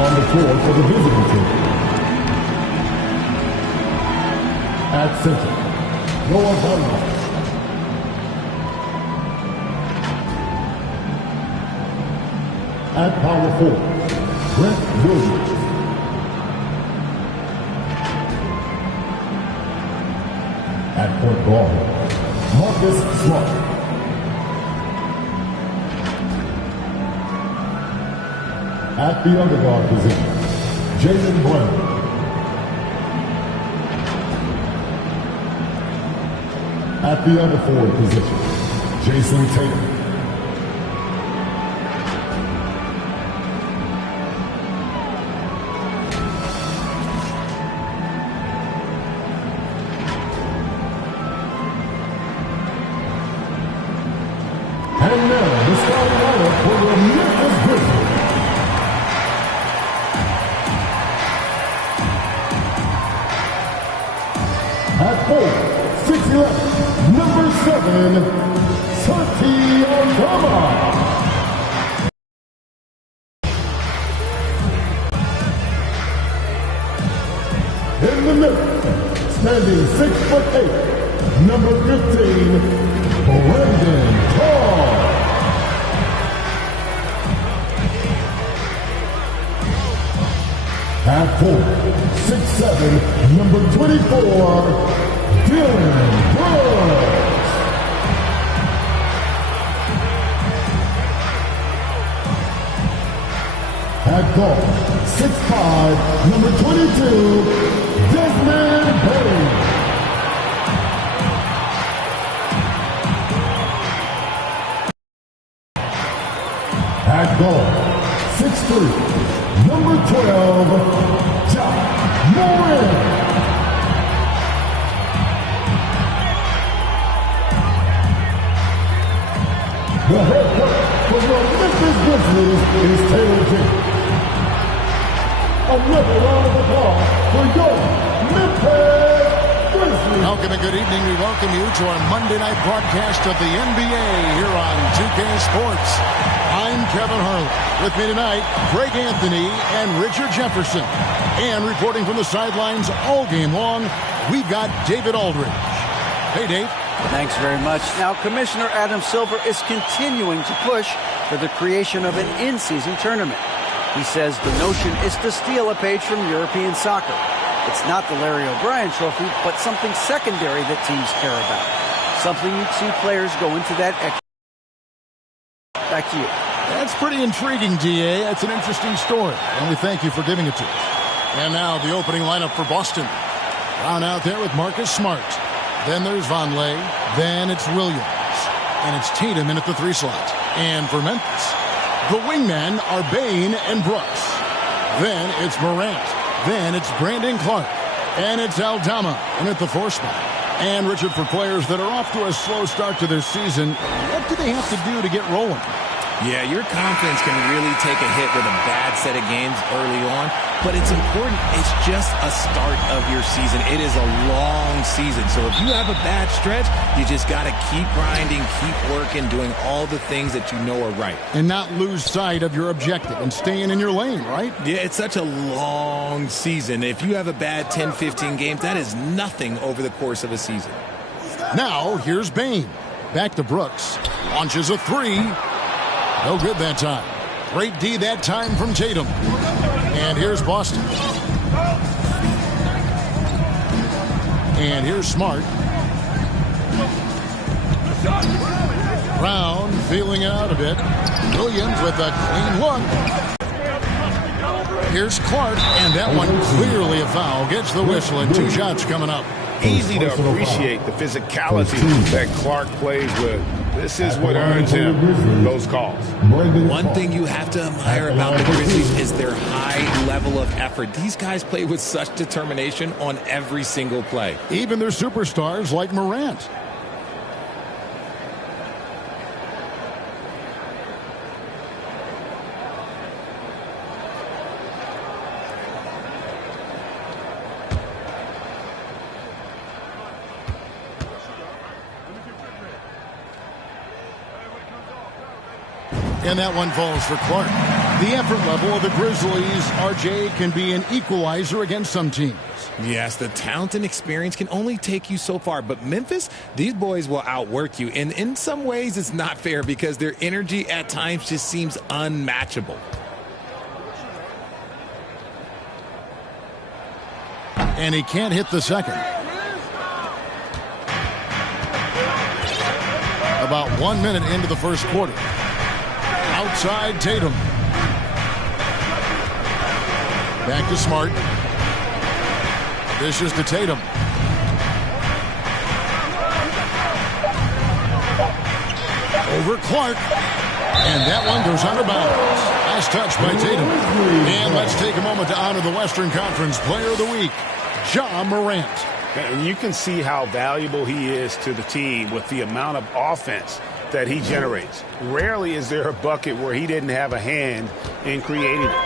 On the floor for the visiting team. At center, Noah Vonleh. At power forward, Brent Williams. At point guard, Marcus Smart. At the underguard position, Jaylen Brown. At the underforward position, Jason Tatum. And now, the starting lineup for the Memphis Grizzlies. At 4, 6'11", number 7, Santi Aldama. In the middle, standing 6'8", number 15, Brandon Tall. At 4, 6'7", number 24, Dylan Brooks. At guard, 6'5", number 22, Desmond Bain. At guard, 6'3", number 12, John Moran. The head coach for the Memphis Grizzlies is Taylor King. Another round of applause for your Memphis Grizzlies. Welcome and good evening. We welcome you to our Monday night broadcast of the NBA here on 2K Sports. I'm Kevin Harlan. With me tonight, Greg Anthony and Richard Jefferson. And reporting from the sidelines all game long, we've got David Aldridge. Hey, Dave. Thanks very much. Now, Commissioner Adam Silver is continuing to push for the creation of an in-season tournament. He says the notion is to steal a page from European soccer. It's not the Larry O'Brien Trophy, but something secondary that teams care about. Something you'd see players go into that extra. Back to you. That's pretty intriguing, DA. That's an interesting story, and we thank you for giving it to us. And now the opening lineup for Boston. Brown out there with Marcus Smart. Then there's Vonleh. Then it's Williams. And it's Tatum in at the 3 slot. And for Memphis, the wingmen are Bain and Brooks. Then it's Morant. Then it's Brandon Clark. And it's Aldama in at the 4 spot. And Richard, for players that are off to a slow start to their season, what do they have to do to get rolling? Yeah, your confidence can really take a hit with a bad set of games early on, but it's important. It's just a start of your season. It is a long season, so if you have a bad stretch, you just got to keep grinding, keep working, doing all the things that you know are right. And not lose sight of your objective and staying in your lane, right? Yeah, it's such a long season. If you have a bad 10, 15 games, that is nothing over the course of a season. Now, here's Bain. Back to Brooks. Launches a 3. No good that time. Great D that time from Tatum. And here's Boston. And here's Smart. Brown feeling out a bit. Williams with a clean look. Here's Clark, and that one clearly a foul. Gets the whistle, and 2 shots coming up. Easy to appreciate the physicality that Clark plays with. This is what earns him those calls. One thing you have to admire about the Grizzlies is their high level of effort. These guys play with such determination on every single play. Even their superstars like Morant. And that one falls for Clark. The effort level of the Grizzlies, RJ, can be an equalizer against some teams. Yes, the talent and experience can only take you so far. But Memphis, these boys will outwork you. And in some ways, it's not fair because their energy at times just seems unmatchable. And he can't hit the second. About 1 minute into the first quarter. Outside Tatum. Back to Smart. Dishes to Tatum. Over Clark. And that one goes out of bounds. Nice touch by Tatum. And let's take a moment to honor the Western Conference Player of the Week, Ja Morant. And you can see how valuable he is to the team with the amount of offense that he generates. Rarely is there a bucket where he didn't have a hand in creating it.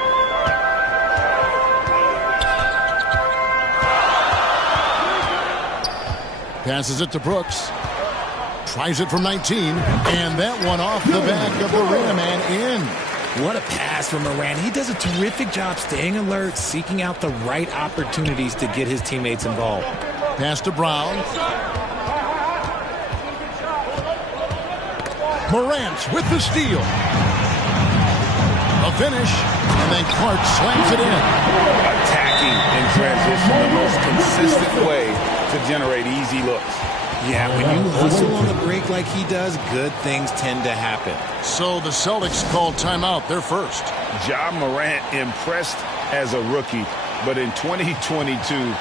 Passes it to Brooks. Tries it from 19. And that one off the back of the rim and in. What a pass from Morant. He does a terrific job staying alert, seeking out the right opportunities to get his teammates involved. Pass to Brown. Morant with the steal. A finish. And then Clark slams it in. Attacking in transition, the most consistent way to generate easy looks. Yeah, when you hustle on the break like he does, good things tend to happen. So the Celtics called timeout. They're first. Ja Morant impressed as a rookie, but in 2022,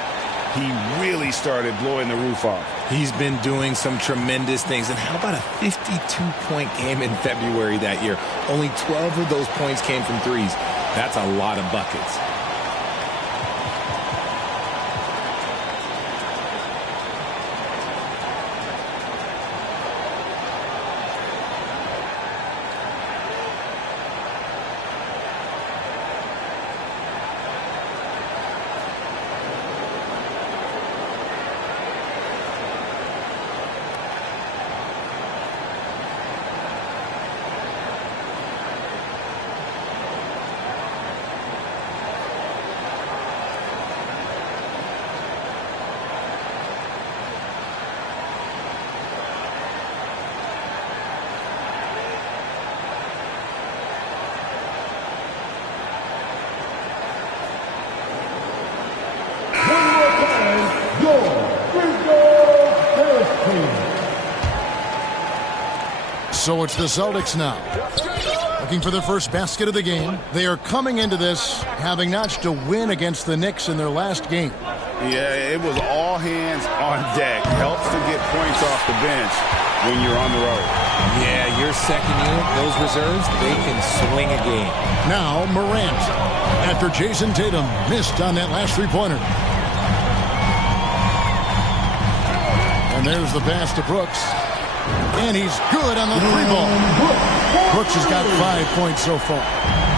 he really started blowing the roof off. He's been doing some tremendous things. And how about a 52-point game in February that year? Only 12 of those points came from threes. That's a lot of buckets. So it's the Celtics now, looking for their first basket of the game. They are coming into this having notched a win against the Knicks in their last game. Yeah, it was all hands on deck. Helps to get points off the bench when you're on the road. Yeah, your second unit, those reserves, they can swing a game. Now Morant, after Jason Tatum missed on that last three-pointer. And there's the pass to Brooks. And he's good on the three ball. Brooks has got 5 points so far.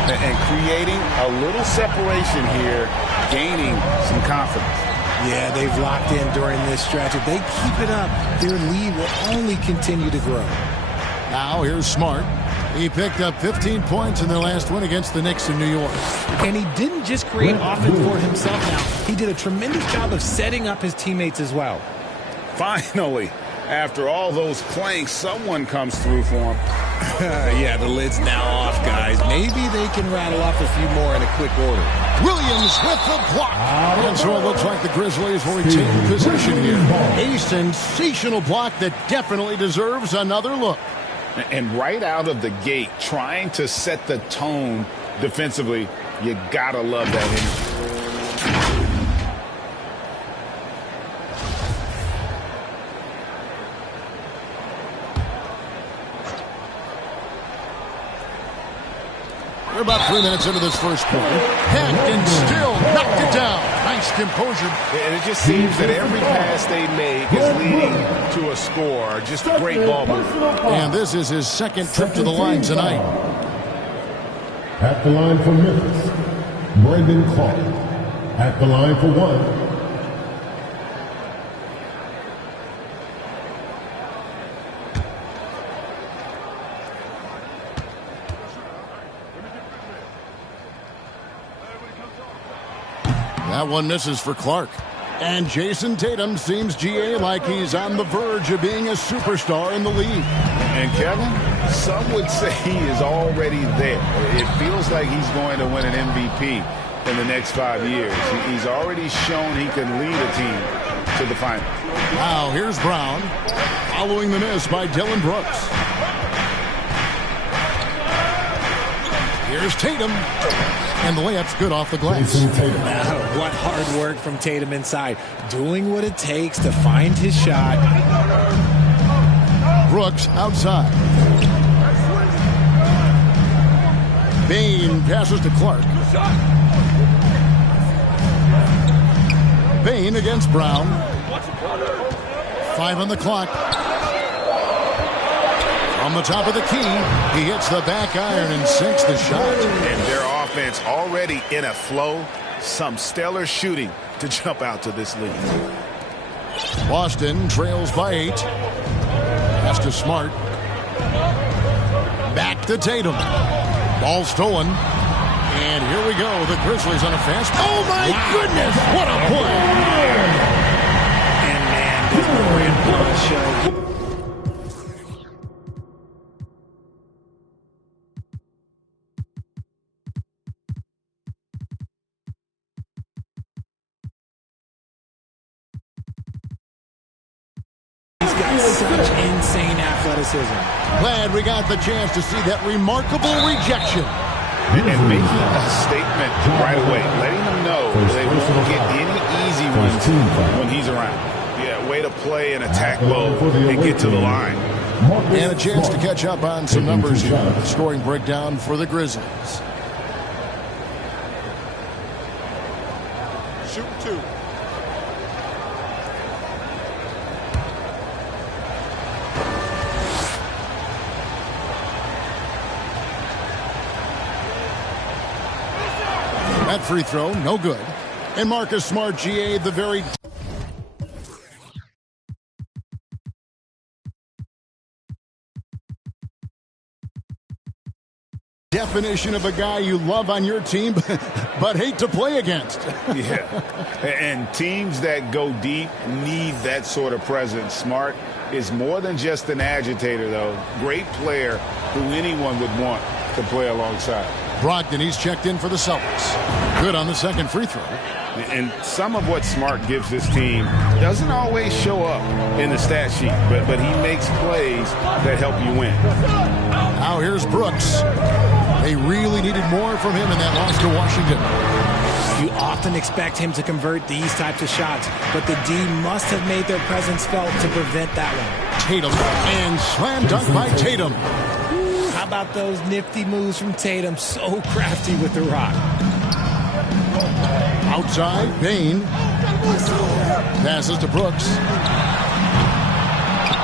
And creating a little separation here, gaining some confidence. Yeah, they've locked in during this stretch. If they keep it up, their lead will only continue to grow. Now here's Smart. He picked up 15 points in their last win against the Knicks in New York. And he didn't just create offense for himself now. He did a tremendous job of setting up his teammates as well. Finally, after all those planks, someone comes through for him. Yeah, the lid's now off, guys. Maybe they can rattle off a few more in a quick order. Williams with the block. And so it looks like the Grizzlies will retain possession here. A sensational block that definitely deserves another look. And right out of the gate, trying to set the tone defensively, you gotta love that energy. We're about 3 minutes into this first quarter. Heck, and still knocked it down. Nice composure. And it just seems that every pass they make is leading to a score. Just great ball movement. And this is his second trip to the line tonight. At the line for Memphis, Brandon Clark. At the line for one, That one misses for Clark. And Jason Tatum seems, GA, like he's on the verge of being a superstar in the league. And Kevin, some would say he is already there. It feels like he's going to win an MVP in the next 5 years. He's already shown he can lead a team to the finals. Now here's Brown, following the miss by Dillon Brooks. Here's Tatum. And the layup's good off the glass. What hard work from Tatum inside. Doing what it takes to find his shot. Brooks outside. Bane passes to Clark. Bane against Brown. 5 on the clock. On the top of the key, he hits the back iron and sinks the shot. And their offense already in a flow. Some stellar shooting to jump out to this lead. Boston trails by 8. Pass to Smart. Back to Tatum. Ball stolen. And here we go. The Grizzlies on a fast. Oh, my goodness. What a play. And, man, this Grandpa show. Such insane athleticism. Glad we got the chance to see that remarkable rejection. And making a statement right away, letting them know they won't get any easy ones when he's around. Yeah, way to play and attack low and get to the line. And a chance to catch up on some numbers here. The scoring breakdown for the Grizzlies. Shoot 2. That free throw, no good. And Marcus Smart, GA, the very definition of a guy you love on your team, but hate to play against. Yeah, and teams that go deep need that sort of presence. Smart is more than just an agitator, though. Great player who anyone would want to play alongside. Brogdon, he's checked in for the Celtics. Good on the second free throw. And some of what Smart gives this team doesn't always show up in the stat sheet, but he makes plays that help you win. Now here's Brooks. They really needed more from him in that loss to Washington. You often expect him to convert these types of shots, but the D must have made their presence felt to prevent that one. Tatum, and slam dunk by Tatum. How about those nifty moves from Tatum? So crafty with the rock. Outside, Bane. Passes to Brooks.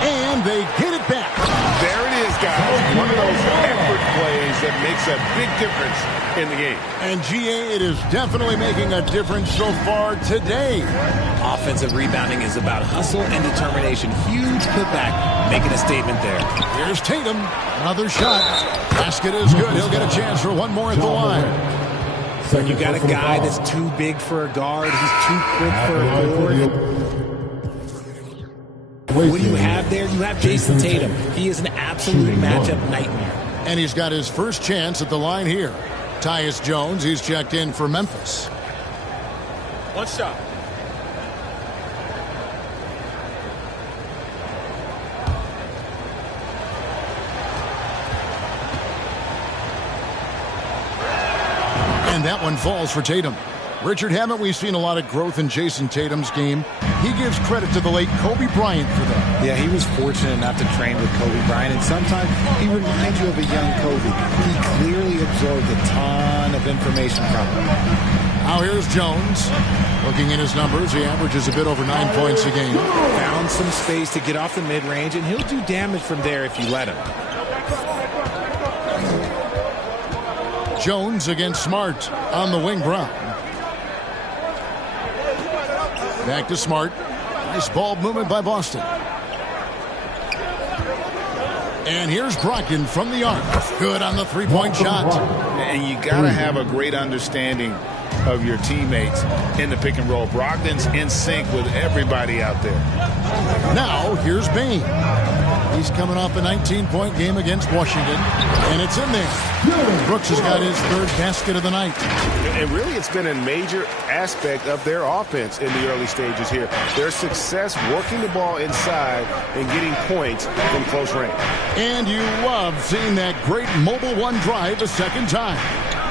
And they get it back. There it is, guys. One of those effort plays that makes a big difference in the game. And GA, it is definitely making a difference so far today. Offensive rebounding is about hustle and determination. Huge putback, making a statement there. Here's Tatum. Another shot. Basket is good. He'll get a chance for one more at the line. When you got a guy that's too big for a guard, he's too quick for a forward. What do you have there? You have Jason Tatum. He is an absolute matchup nightmare. And he's got his first chance at the line here. Tyus Jones, he's checked in for Memphis. One shot. And that one falls for Tatum. Richard, haven't we seen a lot of growth in Jason Tatum's game? He gives credit to the late Kobe Bryant for that. Yeah, he was fortunate enough to train with Kobe Bryant, and sometimes he reminds you of a young Kobe. He clearly absorbed a ton of information from him. Now here's Jones. Looking at his numbers, he averages a bit over 9 points a game. Found some space to get off the mid-range, and he'll do damage from there if you let him. Jones against Smart on the wing. Brown. Back to Smart. Nice ball movement by Boston. And here's Brogdon from the arc. Good on the three-point shot. And you got to have a great understanding of your teammates in the pick and roll. Brogdon's in sync with everybody out there. Now, here's Bain. He's coming off a 19-point game against Washington, and it's in there. Brooks has got his third basket of the night. And really, it's been a major aspect of their offense in the early stages here. Their success working the ball inside and getting points from close range. And you love seeing that great mobile one drive a second time.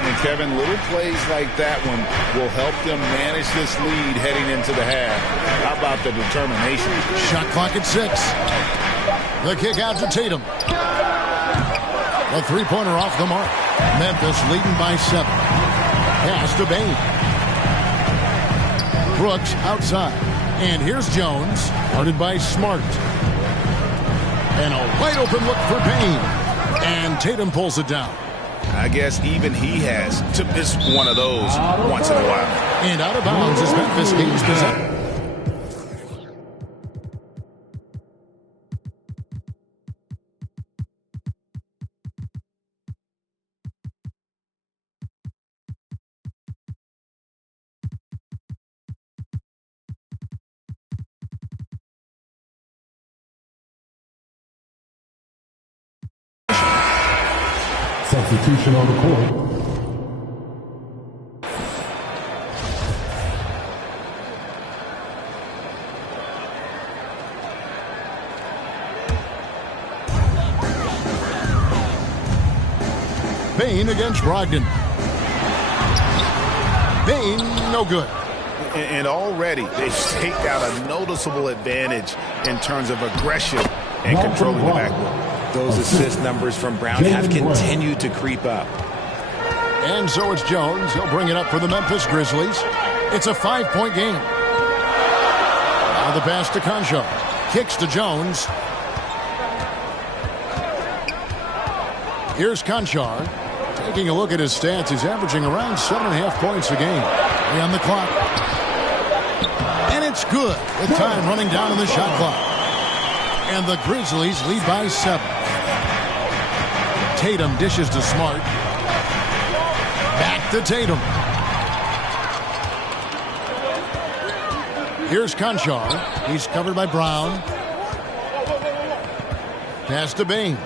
And, Kevin, little plays like that one will help them manage this lead heading into the half. How about the determination? Shot clock at 6. The kick out to Tatum. A three-pointer off the mark. Memphis leading by 7. Pass to Bain. Brooks outside. And here's Jones, guarded by Smart. And a wide open look for Bain. And Tatum pulls it down. I guess even he has to miss one of those once in a while. And out of bounds as Memphis gains possession. Substitution on the court. Bain against Brogdon. Bain, no good. And already they've staked out a noticeable advantage in terms of aggression and controlling the backboard. Those assist numbers from Brown have continued to creep up. And so it's Jones. He'll bring it up for the Memphis Grizzlies. It's a 5-point game. Now the pass to Concho. Kicks to Jones. Here's Conchar. Taking a look at his stats, he's averaging around 7.5 points a game. 3 on the clock. And it's good with time running down in the shot clock. And the Grizzlies lead by 7. Tatum dishes to Smart. Back to Tatum. Here's Conchar. He's covered by Brown. Pass to Bain.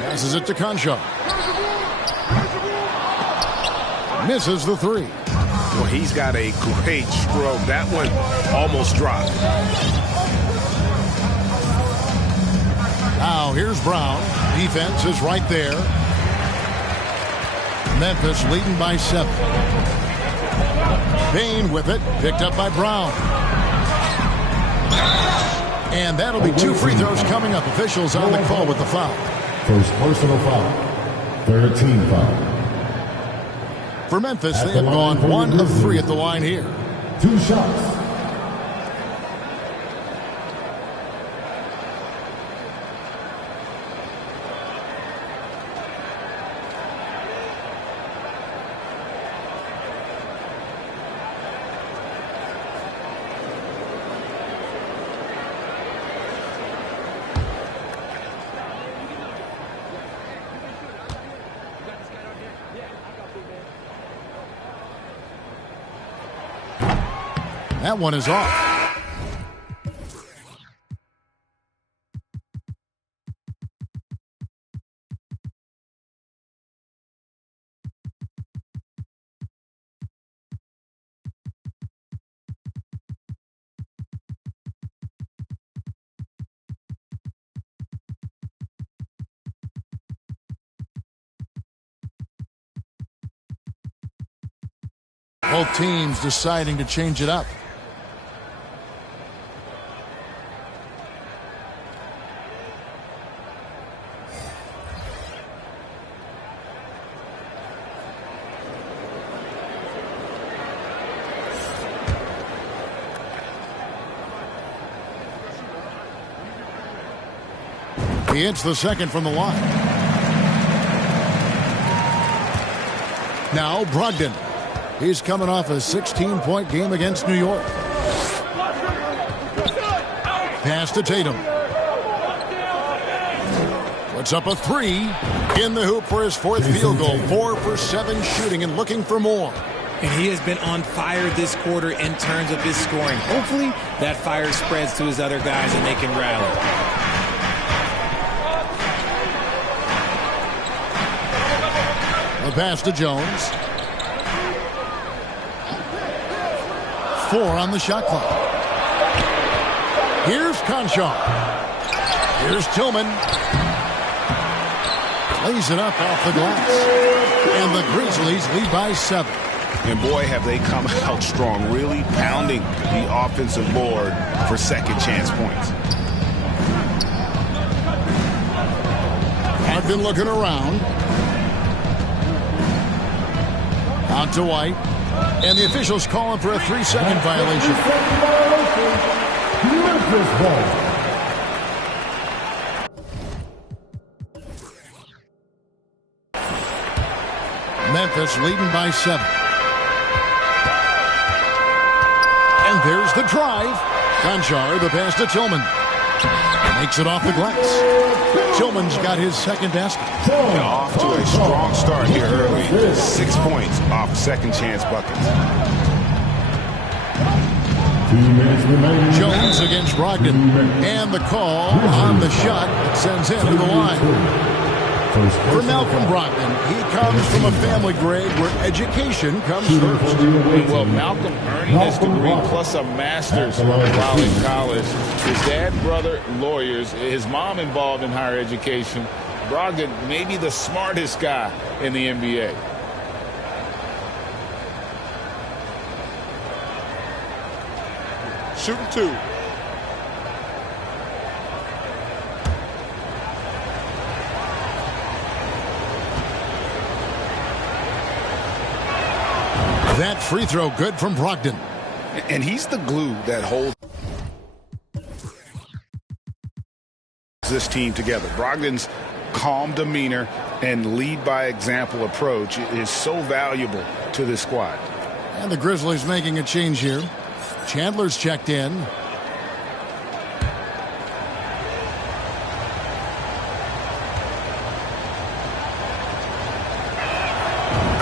Passes it to Conchar. Misses the 3. Well, he's got a great stroke. That one almost dropped. Now here's Brown. Defense is right there. Memphis leading by 7. Bain with it. Picked up by Brown. And that'll be 2 free throws coming up. Officials on the call with the foul. First personal foul. Third team foul. For Memphis, they have gone 1 of 3 at the line here. 2 shots. That one is off. Both teams deciding to change it up. He hits the second from the line. Now Brogdon. He's coming off a 16-point game against New York. Pass to Tatum. Puts up a three. In the hoop for his fourth field goal. 4 for 7 shooting and looking for more. And he has been on fire this quarter in terms of his scoring. Hopefully that fire spreads to his other guys and they can rally. The pass to Jones. 4 on the shot clock. Here's Conchar. Here's Tillman. Lays it up off the glass. And the Grizzlies lead by 7. And boy, have they come out strong, really pounding the offensive board for second chance points. I've been looking around. Out to White. And the officials calling for a 3-second violation. Memphis ball. Memphis leading by 7. And there's the drive. Conchar, the pass to Tillman. Makes it off the glass. Tillman's got his second basket. And off to a strong start here early. 6 points off second chance buckets. 2 minutes remaining. Jones against Brogdon. And the call on the shot that sends him to the line. For Malcolm Brogdon, he comes from a family, Greg, where education comes first. Well, Malcolm earning his degree plus a master's while in college. His dad, brother, lawyers. His mom involved in higher education. Brogdon, maybe the smartest guy in the NBA. Shooting 2. That free throw good from Brogdon. And he's the glue that holds this team together. Brogdon's calm demeanor and lead by example approach is so valuable to this squad. And the Grizzlies making a change here. Chandler's checked in.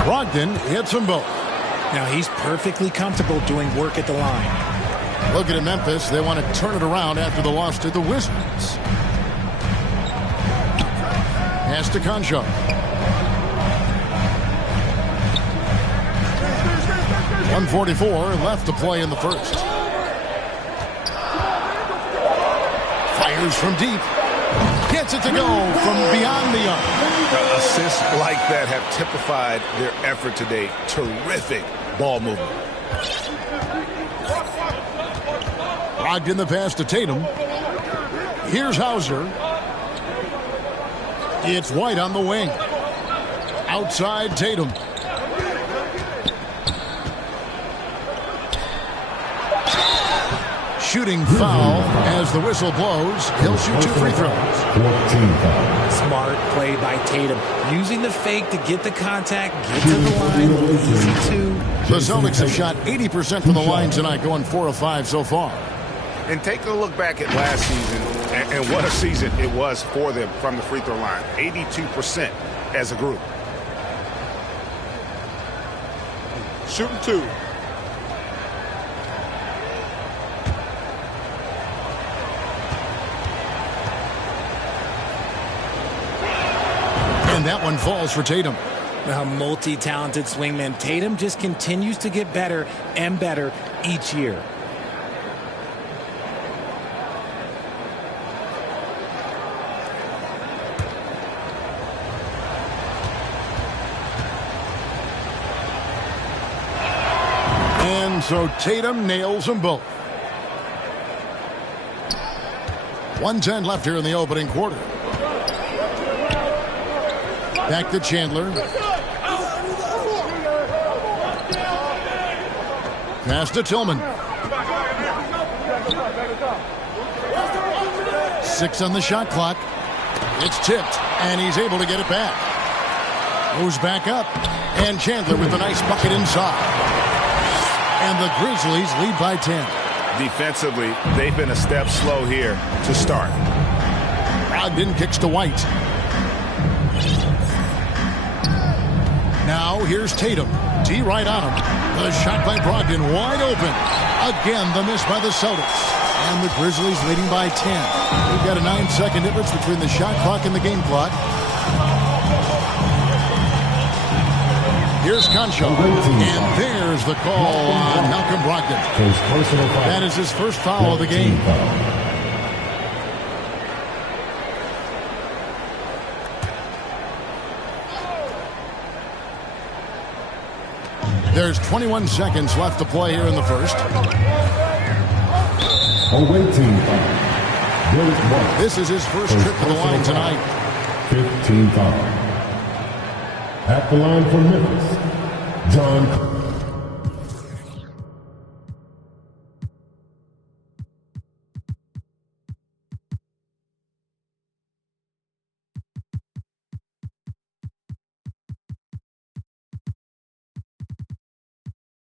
Brogdon hits them both. Now he's perfectly comfortable doing work at the line. Looking at Memphis, they want to turn it around after the loss to the Wizards. Pass to Conchar. .144 left to play in the first. Fires from deep. Gets it to go from beyond the arc. Assists like that have typified their effort today. Terrific ball movement. Logged in the pass to Tatum. Here's Hauser. It's White on the wing. Outside Tatum. Shooting foul as the whistle blows. He'll shoot 2 free throws. Smart play by Tatum. Using the fake to get the contact, get to the line. Easy to. The Celtics have shot 80% from the line tonight, going 4 of 5 so far. And take a look back at last season, and what a season it was for them from the free throw line. 82% as a group. Shooting 2. And that one falls for Tatum. A multi-talented swingman. Tatum just continues to get better and better each year. And so Tatum nails them both. 1:10 left here in the opening quarter. Back to Chandler. Pass to Tillman. 6 on the shot clock. It's tipped, and he's able to get it back. Moves back up, and Chandler with a nice bucket inside. And the Grizzlies lead by 10. Defensively, they've been a step slow here to start. Brogdon kicks to White. Now here's Tatum. D right on him. The shot by Brogdon wide open. Again, the miss by the Celtics. And the Grizzlies leading by 10. We've got a 9-second difference between the shot clock and the game clock. Here's Concho. And there's the call on Malcolm Brogdon. That is his first foul of the game. There's 21 seconds left to play here in the first. Away team foul. This is his first trip to the line tonight. 15 foul. At the line for Memphis, John.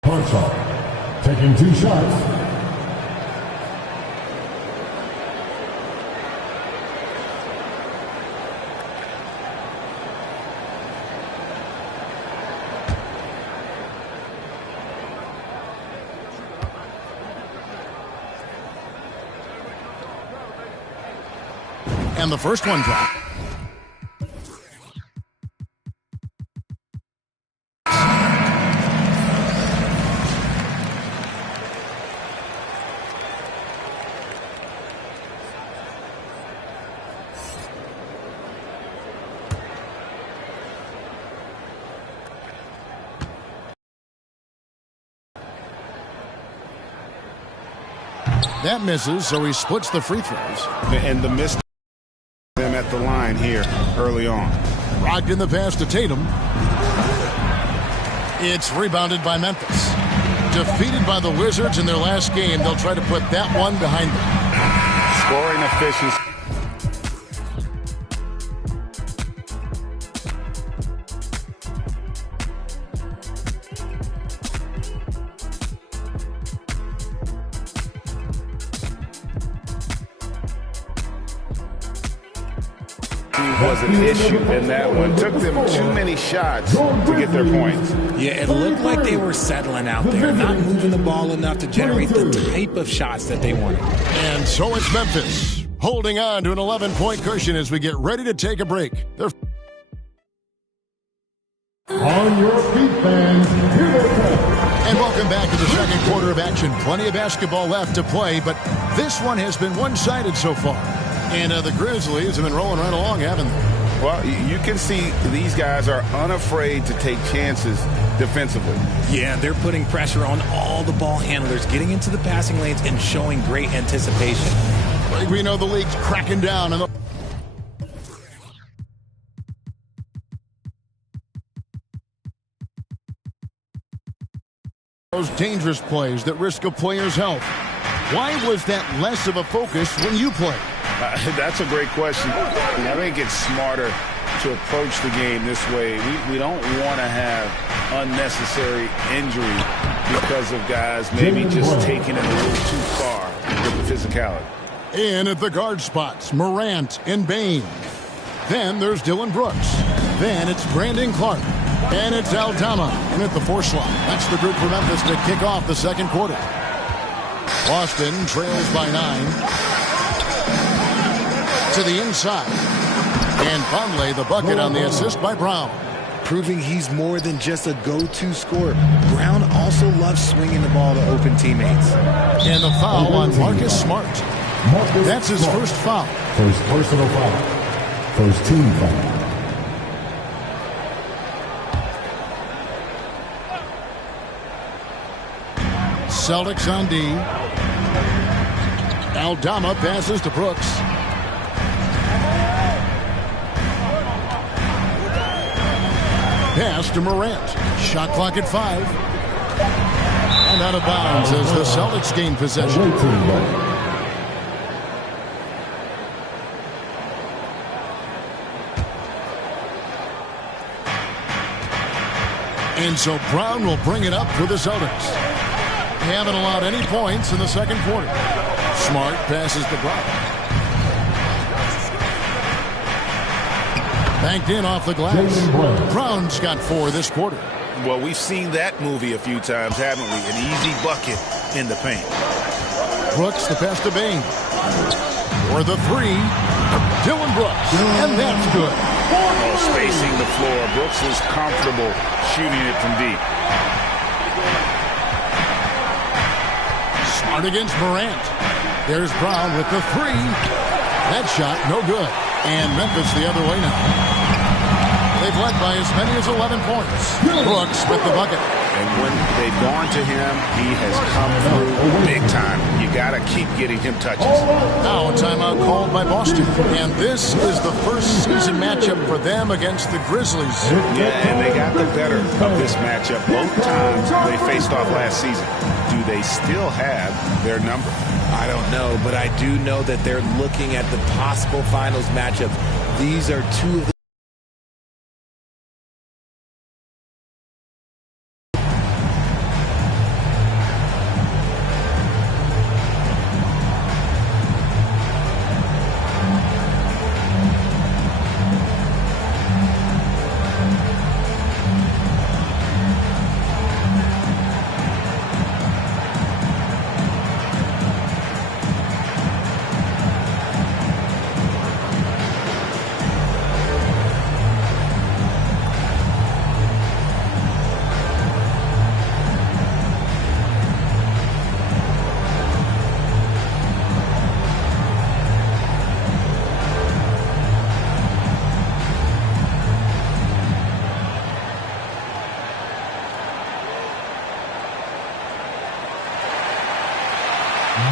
Concho taking 2 shots. And the first one dropped. That misses, so he splits the free throws. And the miss them at the line here early on. Brogdon the pass to Tatum. It's rebounded by Memphis. Defeated by the Wizards in their last game, they'll try to put that one behind them. Scoring efficiency. Was an issue in that one. Took them too many shots to get their points. Yeah, it looked like they were settling out there, not moving the ball enough to generate the type of shots that they wanted. And so it's Memphis holding on to an 11-point cushion as we get ready to take a break. They're On your feet, fans. Here they come. And welcome back to the second quarter of action. Plenty of basketball left to play, but this one has been one-sided so far. And the Grizzlies have been rolling right along, haven't they? Well, you can see these guys are unafraid to take chances defensively. Yeah, they're putting pressure on all the ball handlers, getting into the passing lanes and showing great anticipation. Like we know the league's cracking down on those dangerous plays that risk a player's health. Why was that less of a focus when you played? That's a great question. I think it's smarter to approach the game this way. We don't want to have unnecessary injury because of guys maybe just taking it a little too far with the physicality. In at the guard spots, Morant and Bain. Then there's Dylan Brooks. Then it's Brandon Clark. And it's Aldama. And at the 4 slot, that's the group for Memphis to kick off the second quarter. Boston trails by 9. To the inside. And Conley the bucket on the assist by Brown. Proving he's more than just a go-to scorer. Brown also loves swinging the ball to open teammates. And the foul on Marcus Smart. That's his first foul. First personal foul. First team foul. Celtics on D. Aldama passes to Brooks. Pass to Morant. Shot clock at 5. And out of bounds as the Celtics gain possession. And so Brown will bring it up for the Celtics. They haven't allowed any points in the second quarter. Smart passes to Brown. Banked in off the glass. Brown's got 4 this quarter. Well, we've seen that movie a few times, haven't we? An easy bucket in the paint. Brooks, the pass to Bain. For the 3, Dylan Brooks. And that's good. Oh, spacing the floor. Brooks is comfortable shooting it from deep. Smart against Morant. There's Brown with the 3. That shot, no good. And Memphis the other way now. They've led by as many as 11 points. Brooks with the bucket. And when they've gone to him, he has come through big time. You got to keep getting him touches. Now a timeout called by Boston. And this is the first season matchup for them against the Grizzlies. Yeah, and they got the better of this matchup both times they faced off last season. Do they still have their number? I don't know, but I do know that they're looking at the possible finals matchups. These are 2 of the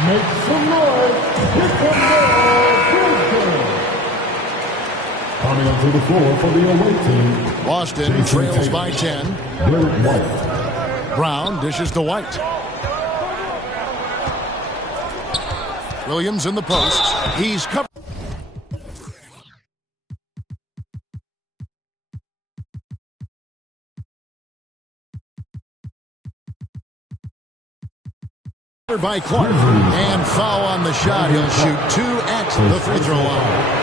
Make some noise. Here comes the Grizzlies. Coming onto the floor for the away team. Boston trails by 10. White. Brown dishes to White. Williams in the post. He's covered by Clark. And foul on the shot. He'll shoot 2 at the free throw line.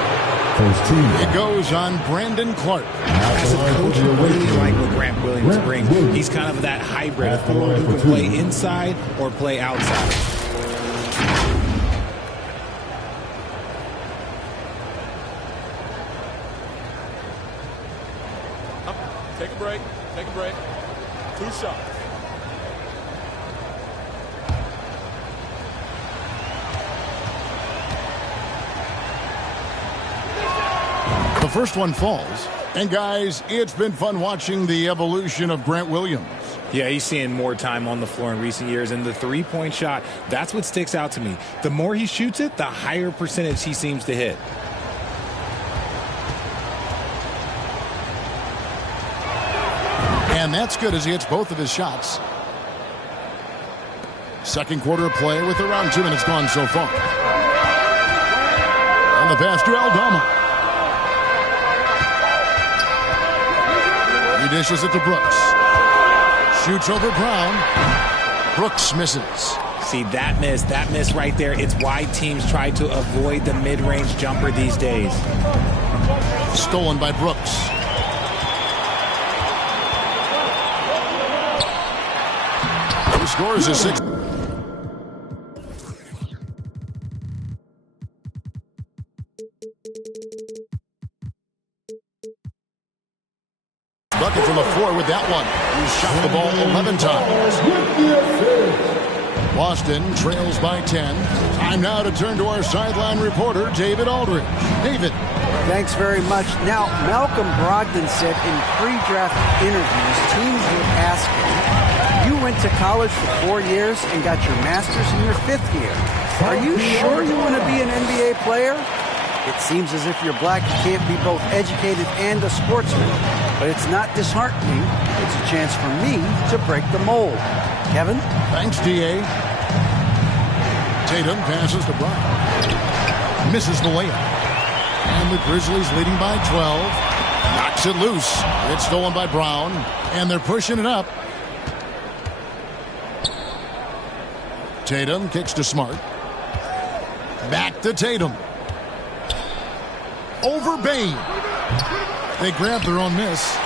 It goes on Brandon Clark. As a coach, I really like what Grant Williams brings. He's kind of that hybrid, a forward who can play inside or play outside. Take a break. Take a break. 2 shots. The first one falls. And guys, it's been fun watching the evolution of Grant Williams. Yeah, he's seeing more time on the floor in recent years. And the 3-point shot, that's what sticks out to me. The more he shoots it, the higher percentage he seems to hit. And that's good as he hits both of his shots. Second quarter of play with around 2 minutes gone so far. On the pass to Aldama. He dishes it to Brooks. Shoots over Brown. Brooks misses. See, that miss right there, it's why teams try to avoid the mid-range jumper these days. Stolen by Brooks. He scores his 6th. Bucket from the floor with that one. He's shot the ball 11 times. Boston trails by 10. Time now to turn to our sideline reporter, David Aldridge. David. Thanks very much. Now, Malcolm Brogdon said in pre-draft interviews, teams would ask him, you went to college for 4 years and got your master's in your 5th year. Are you sure you want to be an NBA player? It seems as if you're black, you can't be both educated and a sportsman. But it's not disheartening. It's a chance for me to break the mold. Kevin? Thanks, D.A. Tatum passes to Brown. Misses the layup. And the Grizzlies leading by 12. Knocks it loose. It's stolen by Brown. And they're pushing it up. Tatum kicks to Smart. Back to Tatum. Over Bain. They grab their own miss.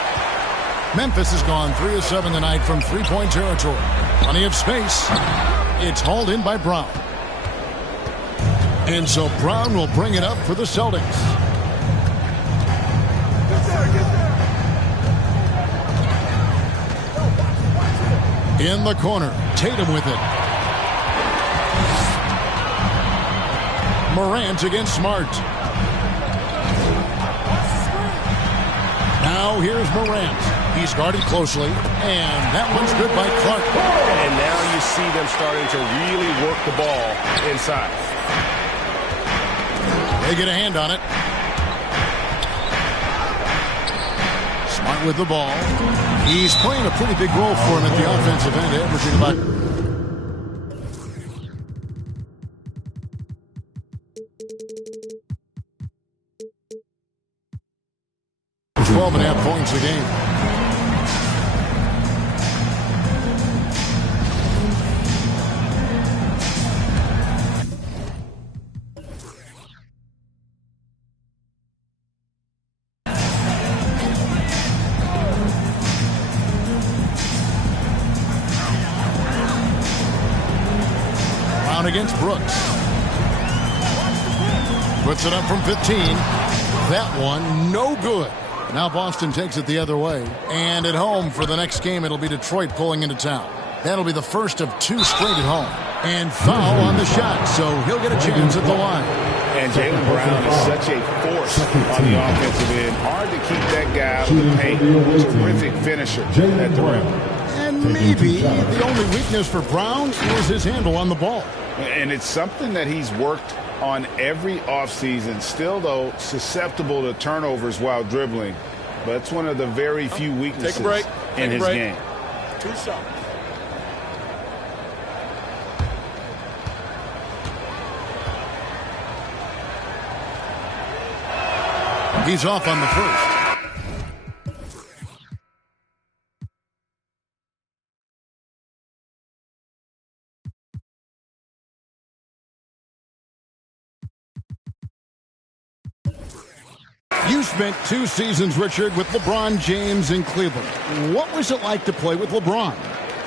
Memphis has gone 3 of 7 tonight from three-point territory. Plenty of space. It's hauled in by Brown. And so Brown will bring it up for the Celtics. In the corner, Tatum with it. Morant against Smart. Now here's Morant. He's guarded closely, and that one's good by Clark. And now you see them starting to really work the ball inside. They get a hand on it. Smart with the ball. He's playing a pretty big role for him at the offensive end, averaging about 12.5 points a game. Brown against Brooks. Puts it up from 15. That one, no good. Now Boston takes it the other way. And at home for the next game, it'll be Detroit pulling into town. That'll be the first of 2 straight at home. And foul on the shot, so he'll get a chance at the line. And Jaylen Brown is such a force on the offensive end. Hard to keep that guy out of the paint. Terrific finisher at the rim. And maybe the only weakness for Brown is his handle on the ball. And it's something that he's worked on every offseason. Still, though, susceptible to turnovers while dribbling. But it's one of the very few weaknesses in his game. 2 shots. He's off on the first. You spent 2 seasons, Richard, with LeBron James in Cleveland. What was it like to play with LeBron?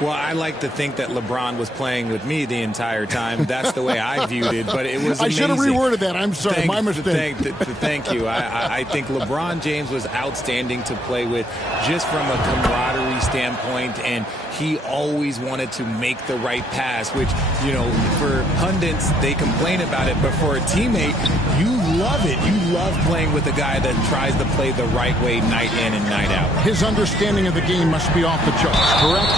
Well, I like to think that LeBron was playing with me the entire time. That's the way I viewed it, but it was amazing. I should have reworded that. I'm sorry, my mistake. Thank you. I think LeBron James was outstanding to play with just from a camaraderie standpoint, and he always wanted to make the right pass, which, you know, for pundits, they complain about it, but for a teammate, you love it. You love playing with a guy that tries to play the right way night in and night out. His understanding of the game must be off the charts, correct?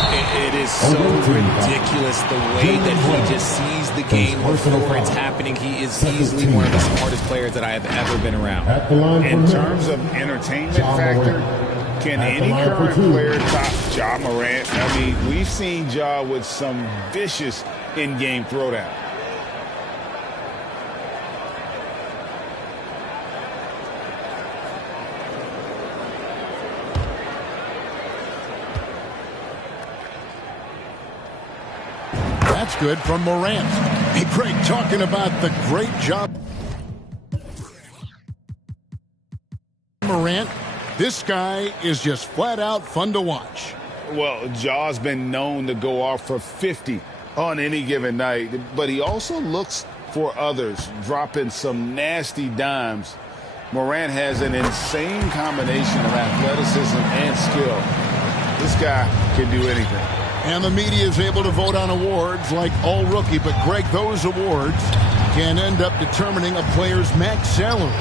It is so ridiculous the way that he just sees the game before it's happening. He is easily one of the smartest players that I have ever been around. In terms of entertainment factor, can any current player top Ja Morant? I mean, we've seen Ja with some vicious in-game throwdown. That's good from Morant. Hey, Craig, talking about the great job. Morant, this guy is just flat out fun to watch. Well, Ja's been known to go off for 50 on any given night, but he also looks for others, dropping some nasty dimes. Morant has an insane combination of athleticism and skill. This guy can do anything. And the media is able to vote on awards like All Rookie, but Greg, those awards can end up determining a player's max salary.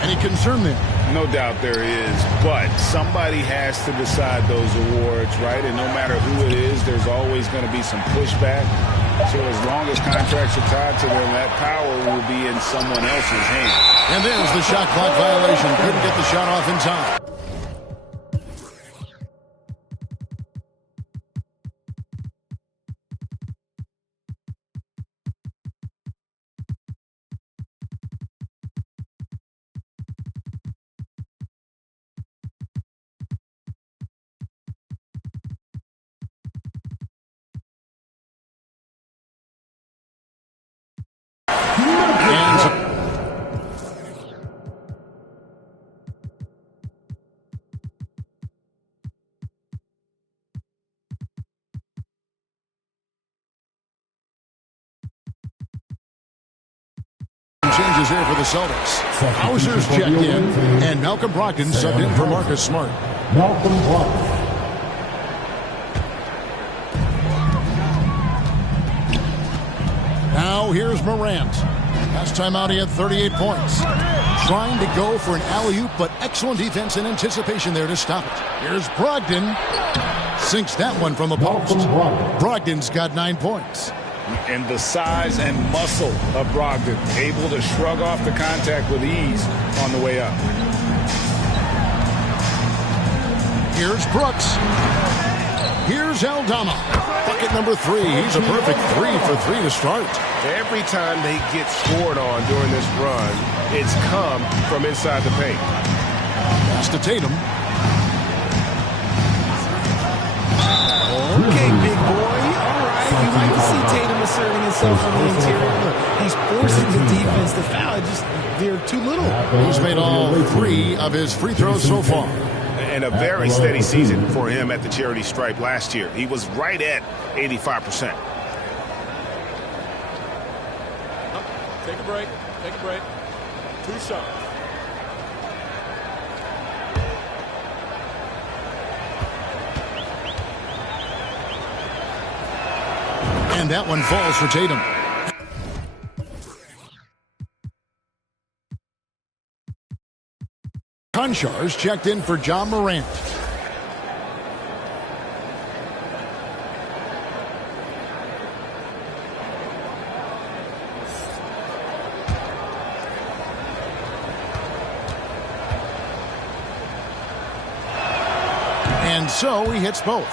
Any concern there? No doubt there is, but somebody has to decide those awards, right? And no matter who it is, there's always going to be some pushback. So as long as contracts are tied to them, that power will be in someone else's hands. And there's the shot clock violation. Couldn't get the shot off in time. changes here for the Celtics. Hauser's checked in, and Malcolm Brogdon subbed in for Marcus Smart. Malcolm Brogdon. Now here's Morant. Last time out he had 38 points. Trying to go for an alley-oop, but excellent defense and anticipation there to stop it. Here's Brogdon. Sinks that one from the post. Brogdon's got 9 points. And the size and muscle of Brogdon, able to shrug off the contact with ease on the way up. Here's Brooks. Here's Aldama. Bucket number 3. He's a perfect 3 for 3 to start. Every time they get scored on during this run, it's come from inside the paint. Pass to Tatum. Okay, big boy. All right. You like to see Tatum asserting himself on the interior. Look, he's forcing the defense to foul. They're too little. He's made all 3 of his free throws so far. And a very steady season for him at the charity stripe last year. He was right at 85%. Take a break. Take a break. 2 shots. And that one falls for Tatum. Konchar's checked in for John Morant. And so he hits both.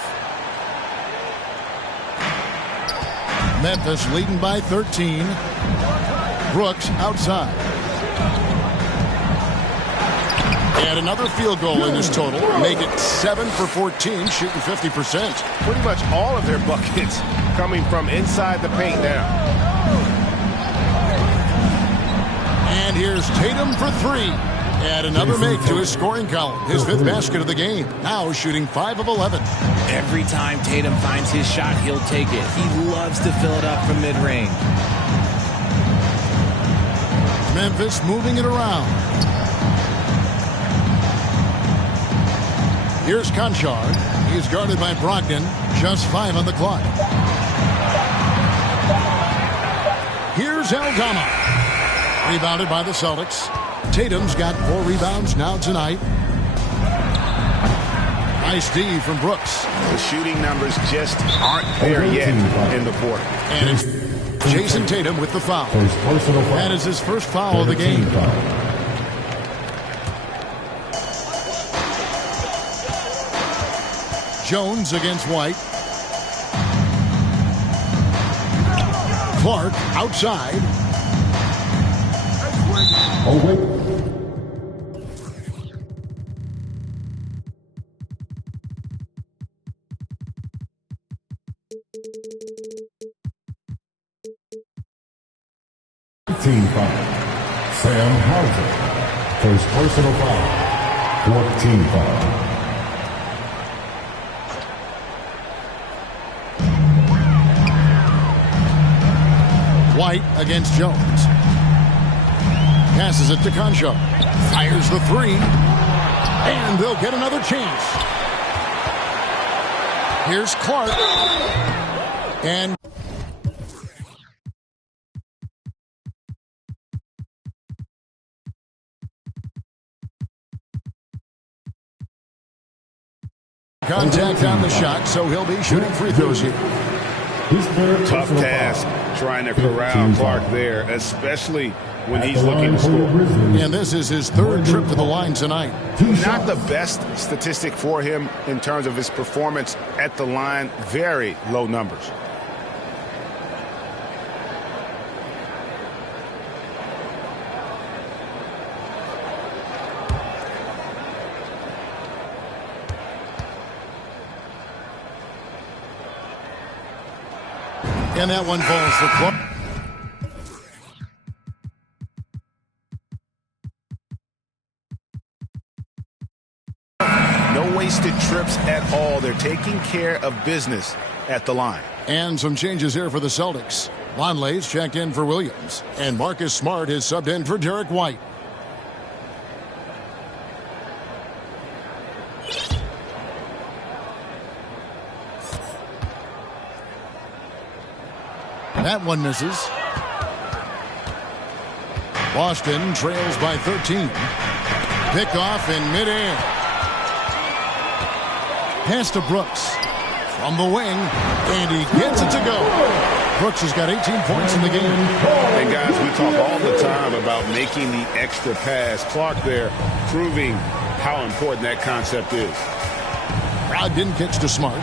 Memphis leading by 13. Brooks outside. And another field goal in this total. Make it 7 for 14, shooting 50%. Pretty much all of their buckets coming from inside the paint now. And here's Tatum for 3. Add another make to his scoring column. His 5th basket of the game. Now shooting 5 of 11. Every time Tatum finds his shot, he'll take it. He loves to fill it up from mid-range. Memphis moving it around. Here's Konchar. He's guarded by Brogdon. Just 5 on the clock. Here's Aldama. Rebounded by the Celtics. Tatum's got 4 rebounds now tonight. Nice D from Brooks. The shooting numbers just aren't there yet in the quarter. And it's Jason Tatum with the foul. That is his first foul of the game. Jones against White. Clark outside. Oh, wait. Team foul. Sam Hauser. First personal foul. 14 foul. White against Jones. Passes it to Konchar. Fires the 3. And they'll get another chance. Here's Clark. And contact on the shot, so he'll be shooting free throws here. Tough task trying to corral Clark there, especially when he's looking to score. And this is his 3rd trip to the line tonight. Not the best statistic for him in terms of his performance at the line. Very low numbers. And that one falls for Clark. No wasted trips at all. They're taking care of business at the line. And some changes here for the Celtics. Vonleh's checked in for Williams, and Marcus Smart is subbed in for Derek White. That one misses. Boston trails by 13. Picked off in midair. Pass to Brooks. From the wing. And he gets it to go. Brooks has got 18 points in the game. And guys, we talk all the time about making the extra pass. Clark there proving how important that concept is. Brogdon kicks to Smart.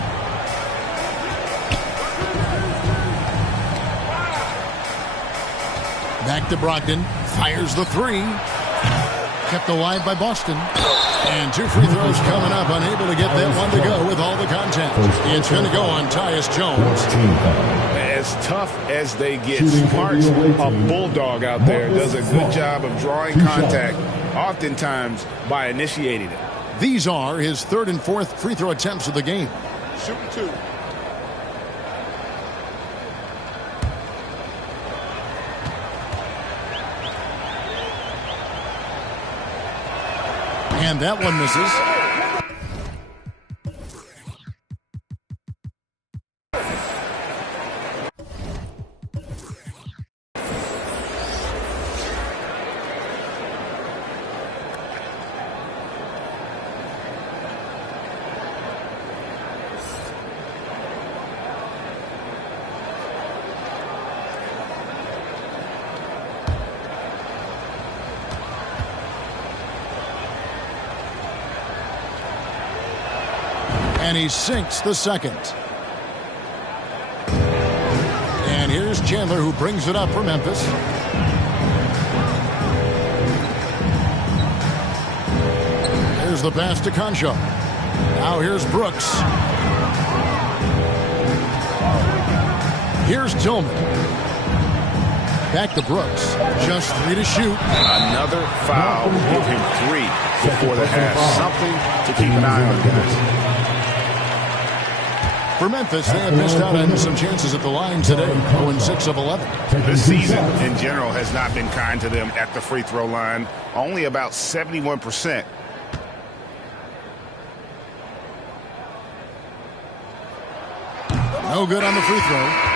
Back to Brogdon. Fires the three. Kept alive by Boston. And 2 free throws coming up. Unable to get that one to go with all the contact. It's going to go on Tyus Jones. As tough as they get, Smart's a bulldog out there. Does a good job of drawing contact, oftentimes by initiating it. These are his 3rd and 4th free throw attempts of the game. Shooting 2. And that one misses. And he sinks the second. And here's Chandler, who brings it up for Memphis. There's the pass to Concho. Now here's Brooks. Here's Tillman. Back to Brooks. Just 3 to shoot. Another foul will give him 3 before the half. Something to keep an eye on, guys. For Memphis, they have missed out on some chances at the line today, going 6 of 11. This season, in general, has not been kind to them at the free throw line. Only about 71%. No good on the free throw.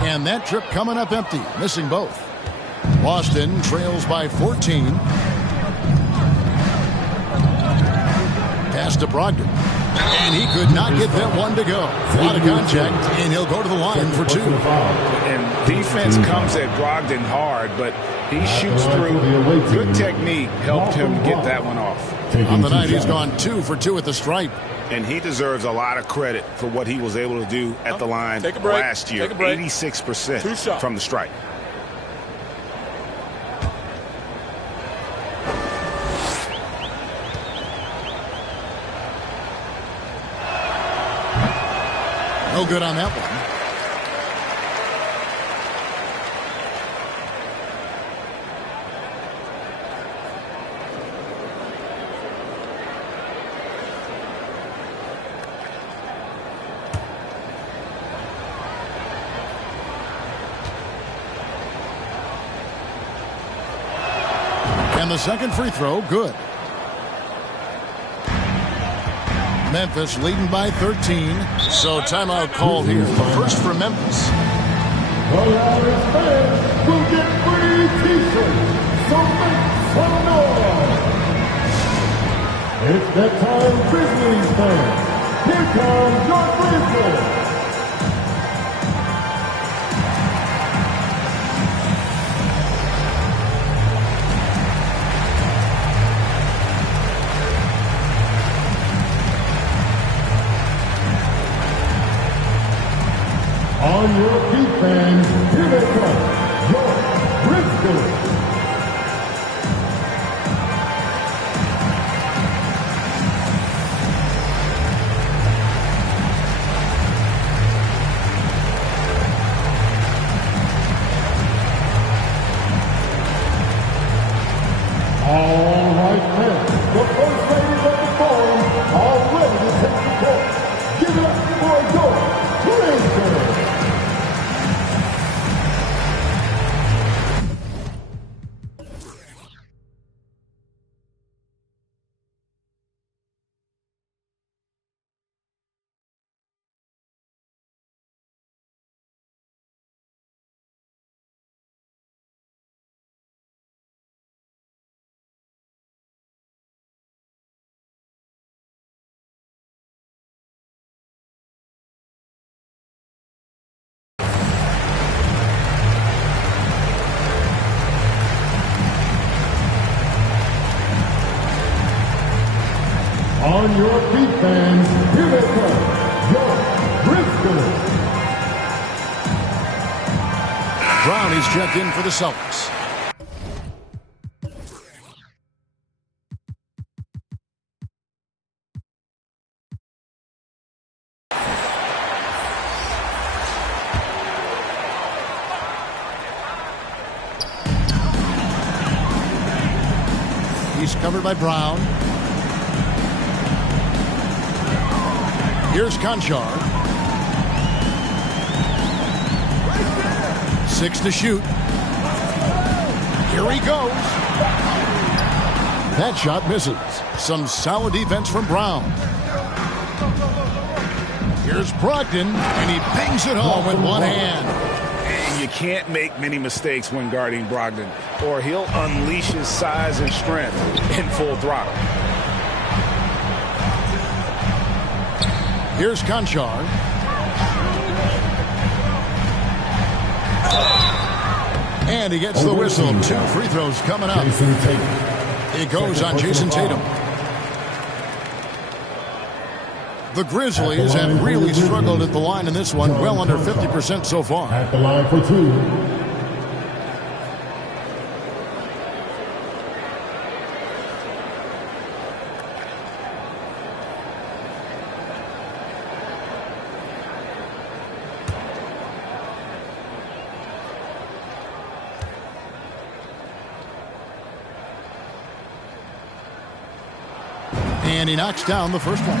And that trip coming up empty, missing both. Boston trails by 14. Pass to Brogdon. And he could not get that one to go. A lot of contact, and he'll go to the line for 2. And defense comes at Brogdon hard, but he shoots through. Good technique helped him get that one off. On the night, he's gone 2 for 2 at the stripe. And he deserves a lot of credit for what he was able to do at the line last year. 86% from the stripe. No good on that one. And the second free throw, good. Memphis leading by 13. So timeout called here. First for Memphis. The Loudest fans will get free t-shirts. So make some noise. It's that time, Grizzlies fans. Here comes your Grizzlies. On your feet, fans, here they come, your Grizzlies. Vanley's checked in for the Celtics. He's covered by Brown. Here's Conchar. 6 to shoot. Here he goes. That shot misses. Some solid defense from Brown. Here's Brogdon, and he bangs it home with one hand. And you can't make many mistakes when guarding Brogdon, or he'll unleash his size and strength in full throttle. Here's Conchar. And he gets the whistle. 2 free throws coming up. It goes on Jason Tatum. The Grizzlies have really struggled at the line in this one, well under 50% so far. At the line for 2. And he knocks down the first one.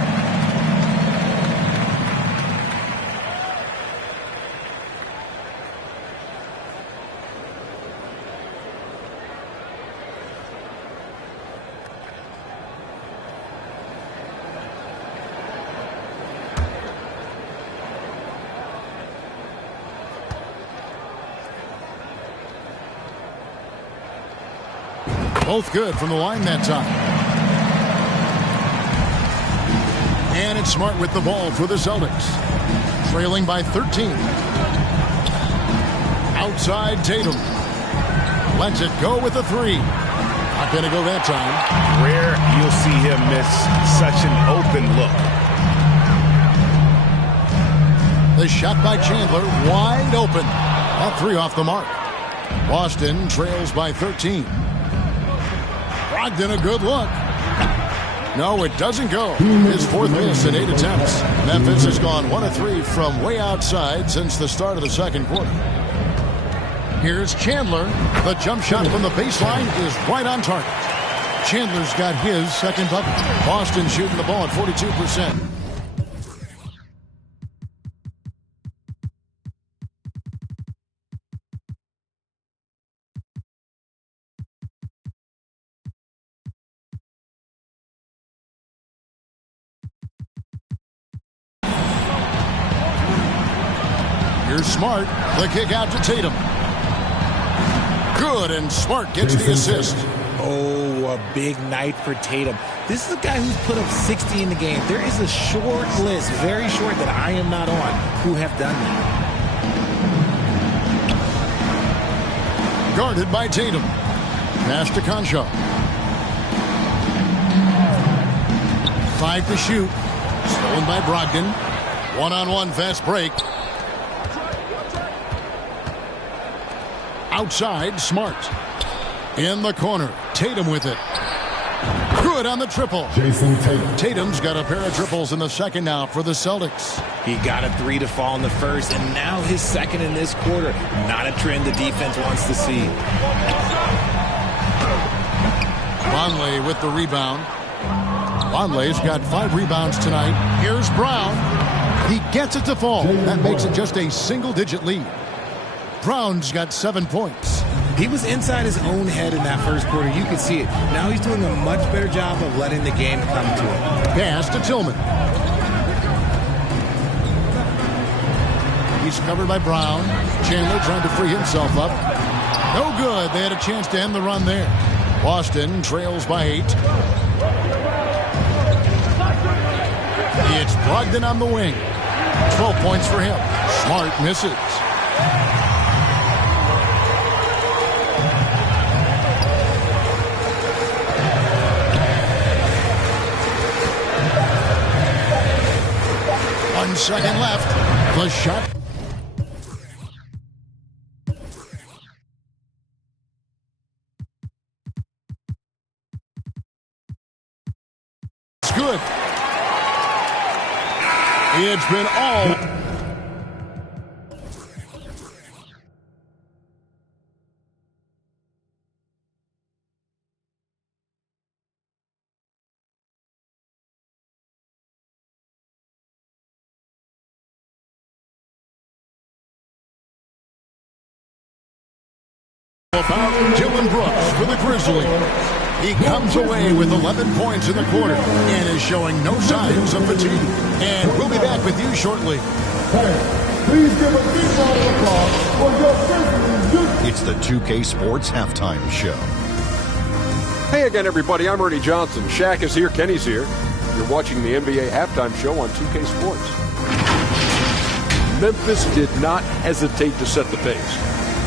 Both good from the line that time. And it's Smart with the ball for the Celtics. Trailing by 13. Outside Tatum. Lets it go with a 3. Not going to go that time. Rare you'll see him miss such an open look. The shot by Chandler, wide open. That 3 off the mark. Boston trails by 13. Brogdon, a good look. No, it doesn't go. His 4th miss in 8 attempts. Memphis has gone 1 of 3 from way outside since the start of the second quarter. Here's Chandler. The jump shot from the baseline is right on target. Chandler's got his second bucket. Boston shooting the ball at 42%. Here's Smart. The kick out to Tatum. Good, and Smart gets the assist. Oh, a big night for Tatum. This is a guy who's put up 60 in the game. There is a short list, very short, that I am not on, who have done that. Guarded by Tatum. Pass to Conchar. 5 to shoot. Stolen by Brogdon. One-on-one fast break. Outside, Smart. In the corner, Tatum with it. Good on the triple. Jason Tatum. Tatum's got a pair of triples in the second now for the Celtics. He got a 3 to fall in the first, and now his second in this quarter. Not a trend the defense wants to see. Vonleh with the rebound. Vonleh's got 5 rebounds tonight. Here's Brown. He gets it to fall. That makes it just a single-digit lead. Brown's got 7 points. He was inside his own head in that first quarter. You could see it. Now he's doing a much better job of letting the game come to him. Pass to Tillman. He's covered by Brown. Chandler trying to free himself up. No good. They had a chance to end the run there. Boston trails by 8. It's Brogdon on the wing. 12 points for him. Smart misses. Second left. The shot. good. It's been all... About Dylan Brooks for the Grizzlies. He comes away with 11 points in the quarter and is showing no signs of fatigue. And we'll be back with you shortly. Please give a big round of applause for your Grizzlies. It's the 2K Sports Halftime Show. Hey again, everybody. I'm Ernie Johnson. Shaq is here. Kenny's here. You're watching the NBA Halftime Show on 2K Sports. Memphis did not hesitate to set the pace.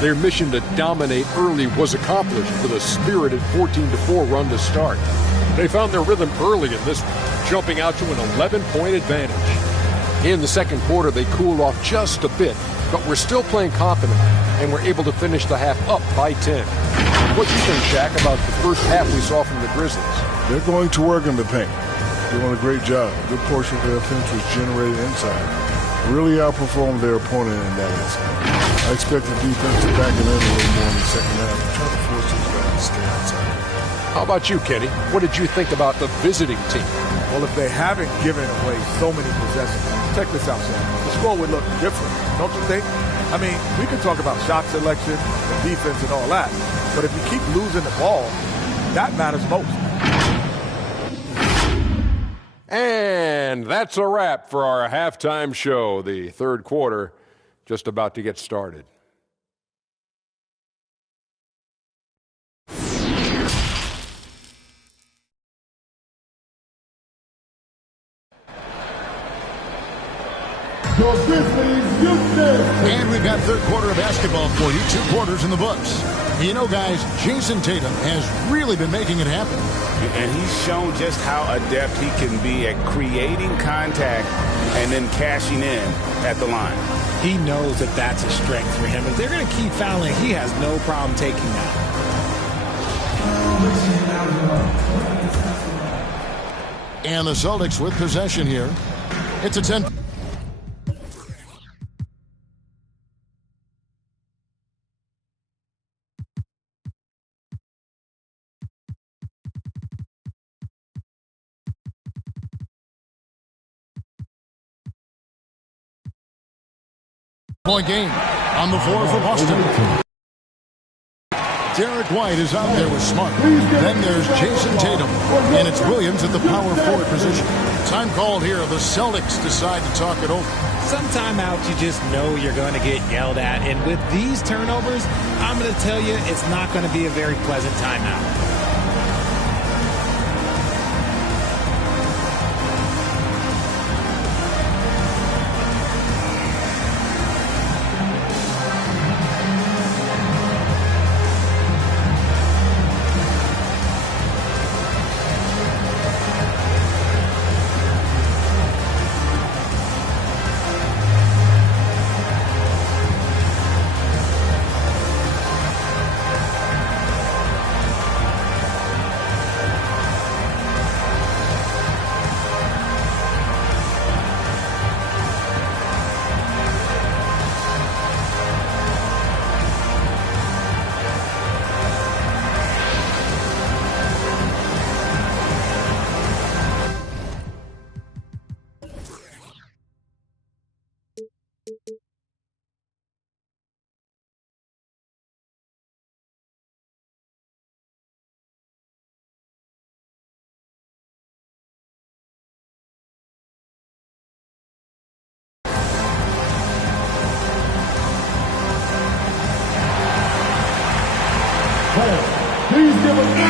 Their mission to dominate early was accomplished with a spirited 14-4 run to start. They found their rhythm early in this one, jumping out to an 11-point advantage. In the second quarter, they cooled off just a bit, but were still playing confident and were able to finish the half up by 10. What do you think, Shaq, about the first half we saw from the Grizzlies? They're going to work in the paint. Doing a great job. A good portion of their offense was generated inside. Really outperformed their opponent in that inside. I expect the defense to back it in a little more in the second half and try to force these guys to stay outside. How about you, Kenny? What did you think about the visiting team? Well, if they haven't given away so many possessions, check this out, Sam. The score would look different, don't you think? I mean, we can talk about shot selection and defense and all that, but if you keep losing the ball, that matters most. And that's a wrap for our halftime show. The third quarter just about to get started. And we've got third quarter of basketball for you. 2 quarters in the books. You know, guys, Jason Tatum has really been making it happen. And he's shown just how adept he can be at creating contact and then cashing in at the line. He knows that that's a strength for him. If they're going to keep fouling, he has no problem taking that. And the Celtics with possession here. It's a 10. Point game on the floor for Boston. Derek White is out there with Smart. Then there's Jason Tatum. And it's Williams at the power forward position. Time called here. The Celtics decide to talk it over. Some timeouts you just know you're going to get yelled at. And with these turnovers, I'm going to tell you it's not going to be a very pleasant timeout.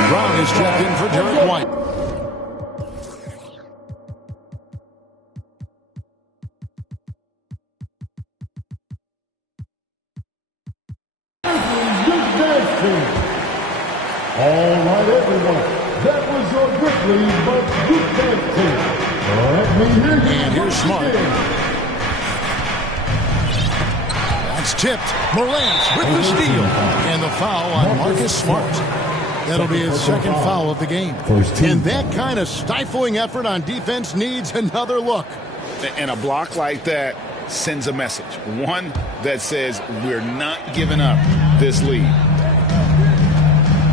Brown is checked in for Derek White. All right, everyone. That was your Grizzlies, but you can't team. Let me hear you. And here's Smart. That's tipped. Morant with the steal. And the foul on Marcus Smart. That'll be his second foul of the game. And that kind of stifling effort on defense needs another look. And a block like that sends a message. One that says we're not giving up this lead.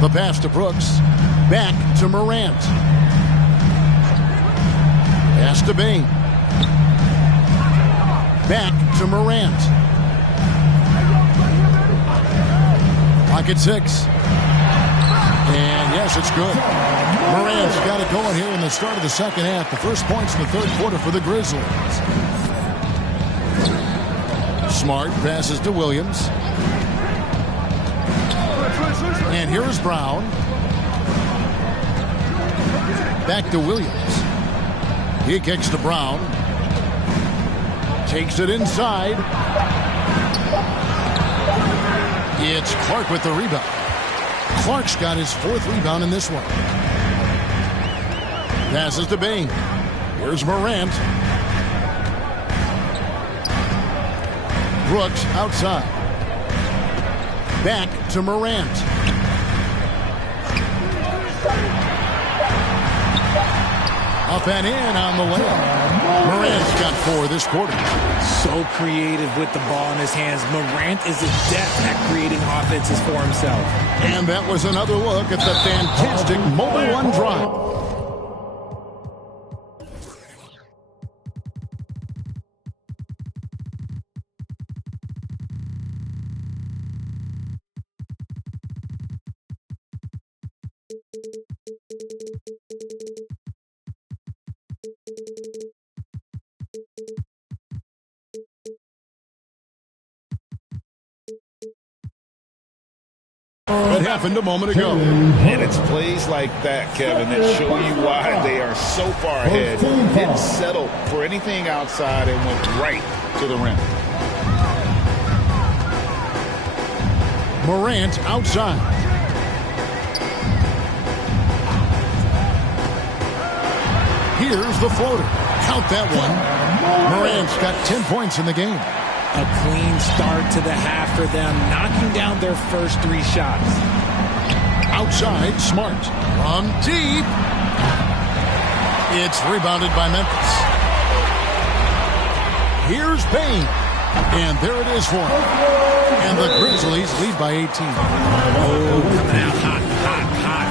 The pass to Brooks. Back to Morant. Pass to Bain. Back to Morant. Clock at 6. And yes, it's good. Morant's got it going here in the start of the second half. The first points in the third quarter for the Grizzlies. Smart passes to Williams. And here is Brown. Back to Williams. He kicks to Brown. Takes it inside. It's Clark with the rebound. Clark's got his 4th rebound in this one. Passes to Bain. Here's Morant. Brooks outside. Back to Morant. Up and in on the layup. Morant's got 4 this quarter. So creative with the ball in his hands. Morant is adept at creating offenses for himself. And that was another look at the fantastic mobile one drop. What happened a moment ago. And it's plays like that, Kevin, that show you why they are so far ahead. Didn't settle for anything outside and went right to the rim. Morant outside. Here's the floater. Count that one. Morant's got 10 points in the game. A clean start to the half for them, knocking down their first 3 shots. Outside, Smart. From deep. It's rebounded by Memphis. Here's Bain. And there it is for him. And the Grizzlies lead by 18. Oh, coming out hot.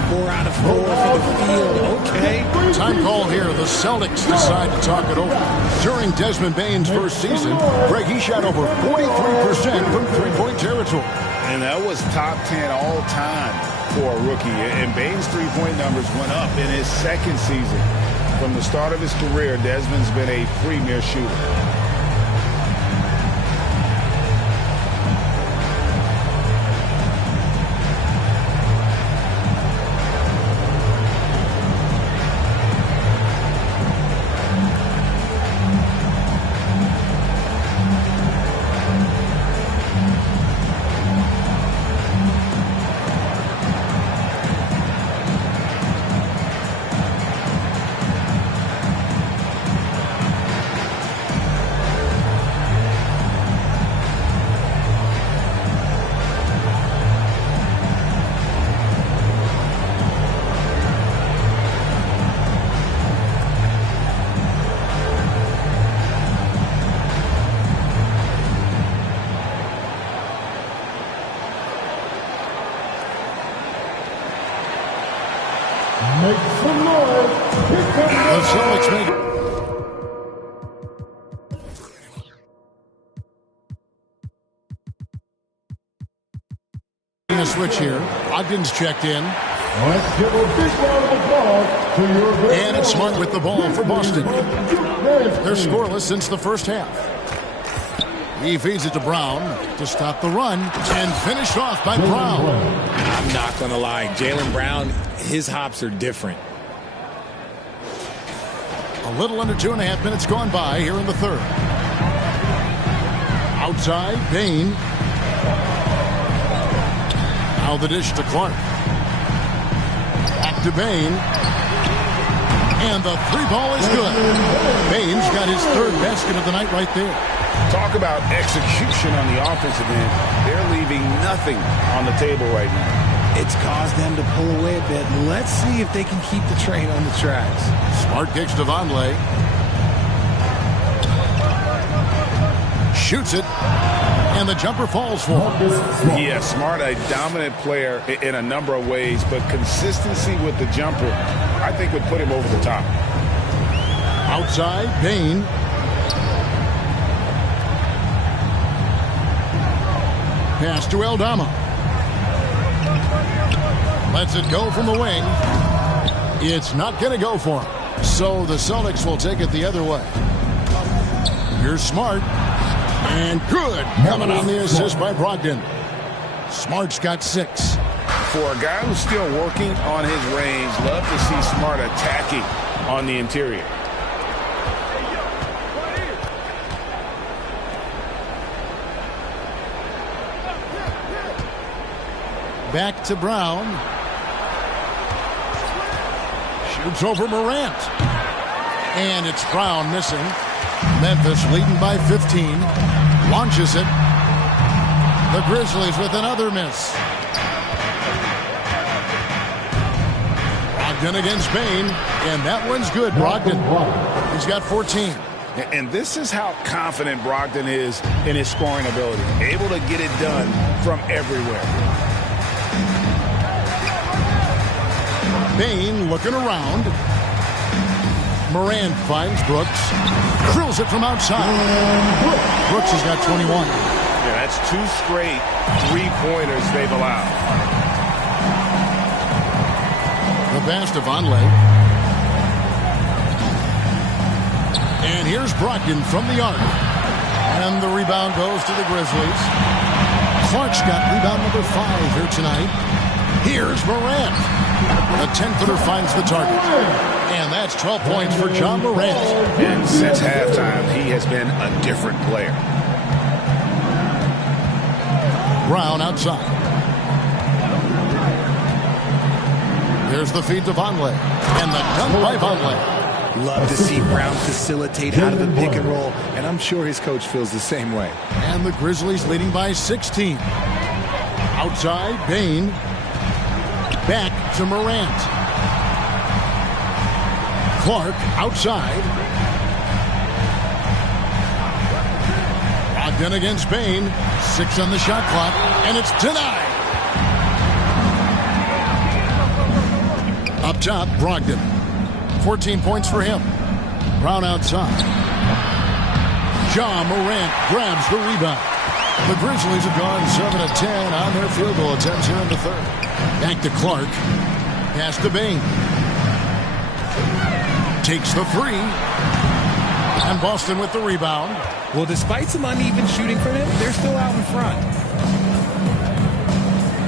4 out of 4 for the field. Okay. Time call here. The Celtics decide to talk it over. During Desmond Bain's first season, Greg, he shot over 43% from three-point territory. And that was top 10 all time for a rookie. And Bain's three-point numbers went up in his second season. From the start of his career, Desmond's been a premier shooter. Make some noise. The Celtics make a switch here. Ogden's checked in. Let's give a big round of applause to your And it's Smart with the ball for Boston. They're scoreless since the first half. He feeds it to Brown to stop the run and finished off by Brown. I'm not going to lie. Jaylen Brown, his hops are different. A little under 2.5 minutes gone by here in the third. Outside, Bain. Now the dish to Clark. Back to Bain. And the 3-ball is good. Bain's got his 3rd basket of the night right there. Talk about execution on the offensive end. They're leaving nothing on the table right now. It's caused them to pull away a bit. Let's see if they can keep the train on the tracks. Smart kicks to Vonleh. Shoots it. And the jumper falls for him. Yeah, Smart, a dominant player in a number of ways, but consistency with the jumper, I think, would put him over the top. Outside, Payne. Pass to Aldama. Lets it go from the wing. It's not going to go for him. So the Celtics will take it the other way. Here's Smart. And good. Coming on the assist by Brogdon. Smart's got 6. For a guy who's still working on his range, love to see Smart attacking on the interior. Back to Brown. Shoots over Morant. And it's Brown missing. Memphis leading by 15. Launches it. The Grizzlies with another miss. Brogdon against Payne. And that one's good, Brogdon. He's got 14. And this is how confident Brogdon is in his scoring ability. Able to get it done from everywhere. Payne looking around. Morant finds Brooks. Drills it from outside. Brooks has got 21. Yeah, that's 2 straight three-pointers they've allowed. The pass to Vonleh. And here's Brogdon from the arc. And the rebound goes to the Grizzlies. Clark's got rebound number 5 here tonight. Here's Morant. The 10-footer finds the target. And that's 12 points for John Morant. And since halftime, he has been a different player. Brown outside. There's the feed to Vonleh. And the dunk by Vonleh. Love to see Brown facilitate out of the pick and roll, and I'm sure his coach feels the same way. And the Grizzlies leading by 16. Outside, Payne. Back to Morant. Clark outside. Brogdon against Payne. 6 on the shot clock, and it's denied. Up top, Brogdon. 14 points for him. Brown outside. John Morant grabs the rebound. The Grizzlies have gone 7 of 10 on their field goal attempts here in the third. Back to Clark. Pass to Payne. Takes the 3. And Boston with the rebound. Well, despite some uneven shooting from him, they're still out in front.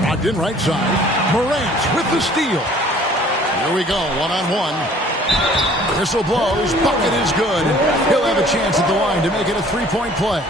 Brogdon right side. Morant with the steal. Here we go, one-on-one. Whistle blows. Bucket is good. He'll have a chance at the line to make it a 3-point play.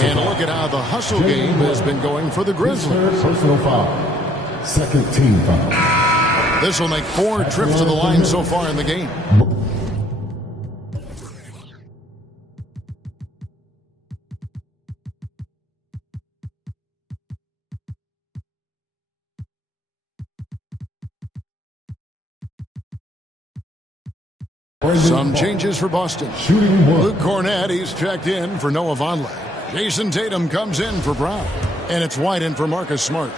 And look at how the hustle game has been going for the Grizzlies. Personal foul. Second team foul. This will make 4 trips to the line so far in the game. Some changes for Boston. Luke Cornett, he's checked in for Noah Vonleh. Jason Tatum comes in for Brown. And it's White in for Marcus Smart.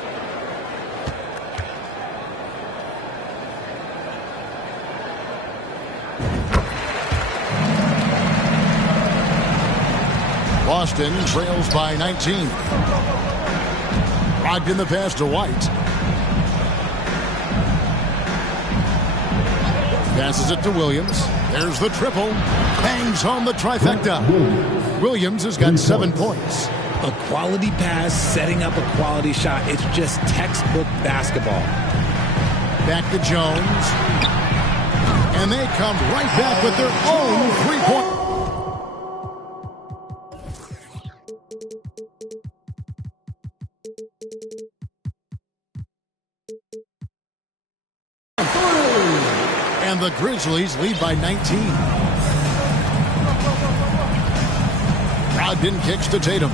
Boston trails by 19. Brogdon the pass to White. Passes it to Williams. There's the triple. Bangs home the trifecta. Williams has got 7 points. A quality pass, setting up a quality shot. It's just textbook basketball. Back to Jones. And they come right back with their own 3-point. And the Grizzlies lead by 19. Brogdon kicks to Tatum.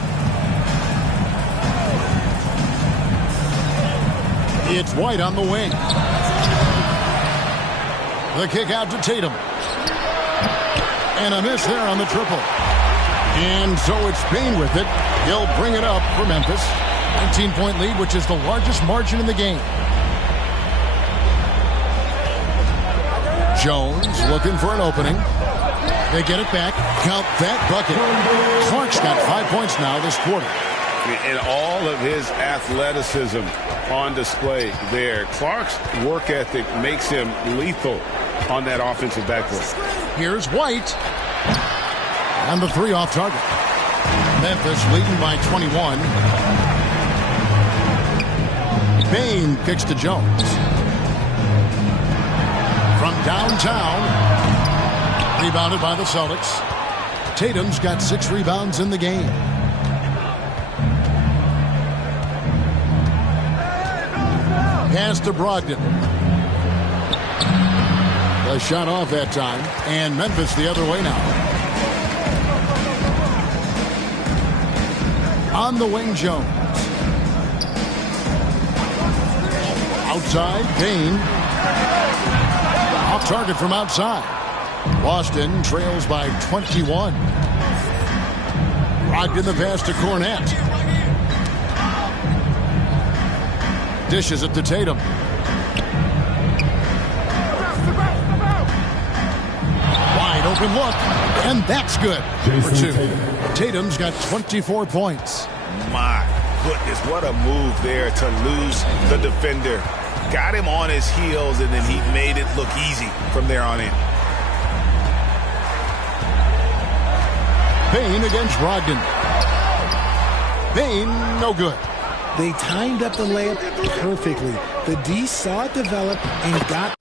It's White on the wing. The kick out to Tatum. And a miss there on the triple. And so it's Payne with it. He'll bring it up for Memphis. 19-point lead, which is the largest margin in the game. Jones looking for an opening. They get it back. Count that bucket. Clark's got 5 points now this quarter. And all of his athleticism on display there. Clark's work ethic makes him lethal on that offensive backboard. Here's White. And the three off target. Memphis leading by 21. Payne kicks to Jones. From downtown. Rebounded by the Celtics. Tatum's got 6 rebounds in the game. Pass to Brogdon. The shot off that time. And Memphis the other way now. On the wing, Jones. Outside, Payne. Off target from outside. Boston trails by 21. Brogdon the pass to Cornette. Dishes it to Tatum. Wide open look. And that's good for 2. Tatum's got 24 points. My goodness, what a move there to lose the defender. Got him on his heels, and then he made it look easy from there on in. Payne against Brogdon. Payne, no good. They timed up the layup perfectly. The D saw it develop and got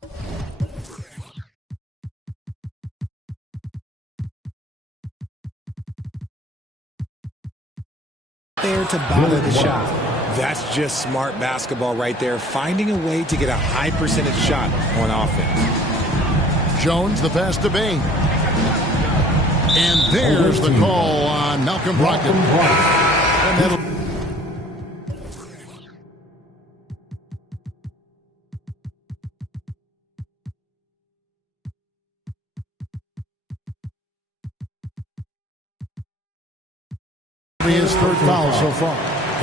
there to bother the shot. That's just smart basketball right there, finding a way to get a high percentage shot on offense. Jones the pass to Payne. And there's the call on Malcolm Brogdon. And that'll his third foul so far.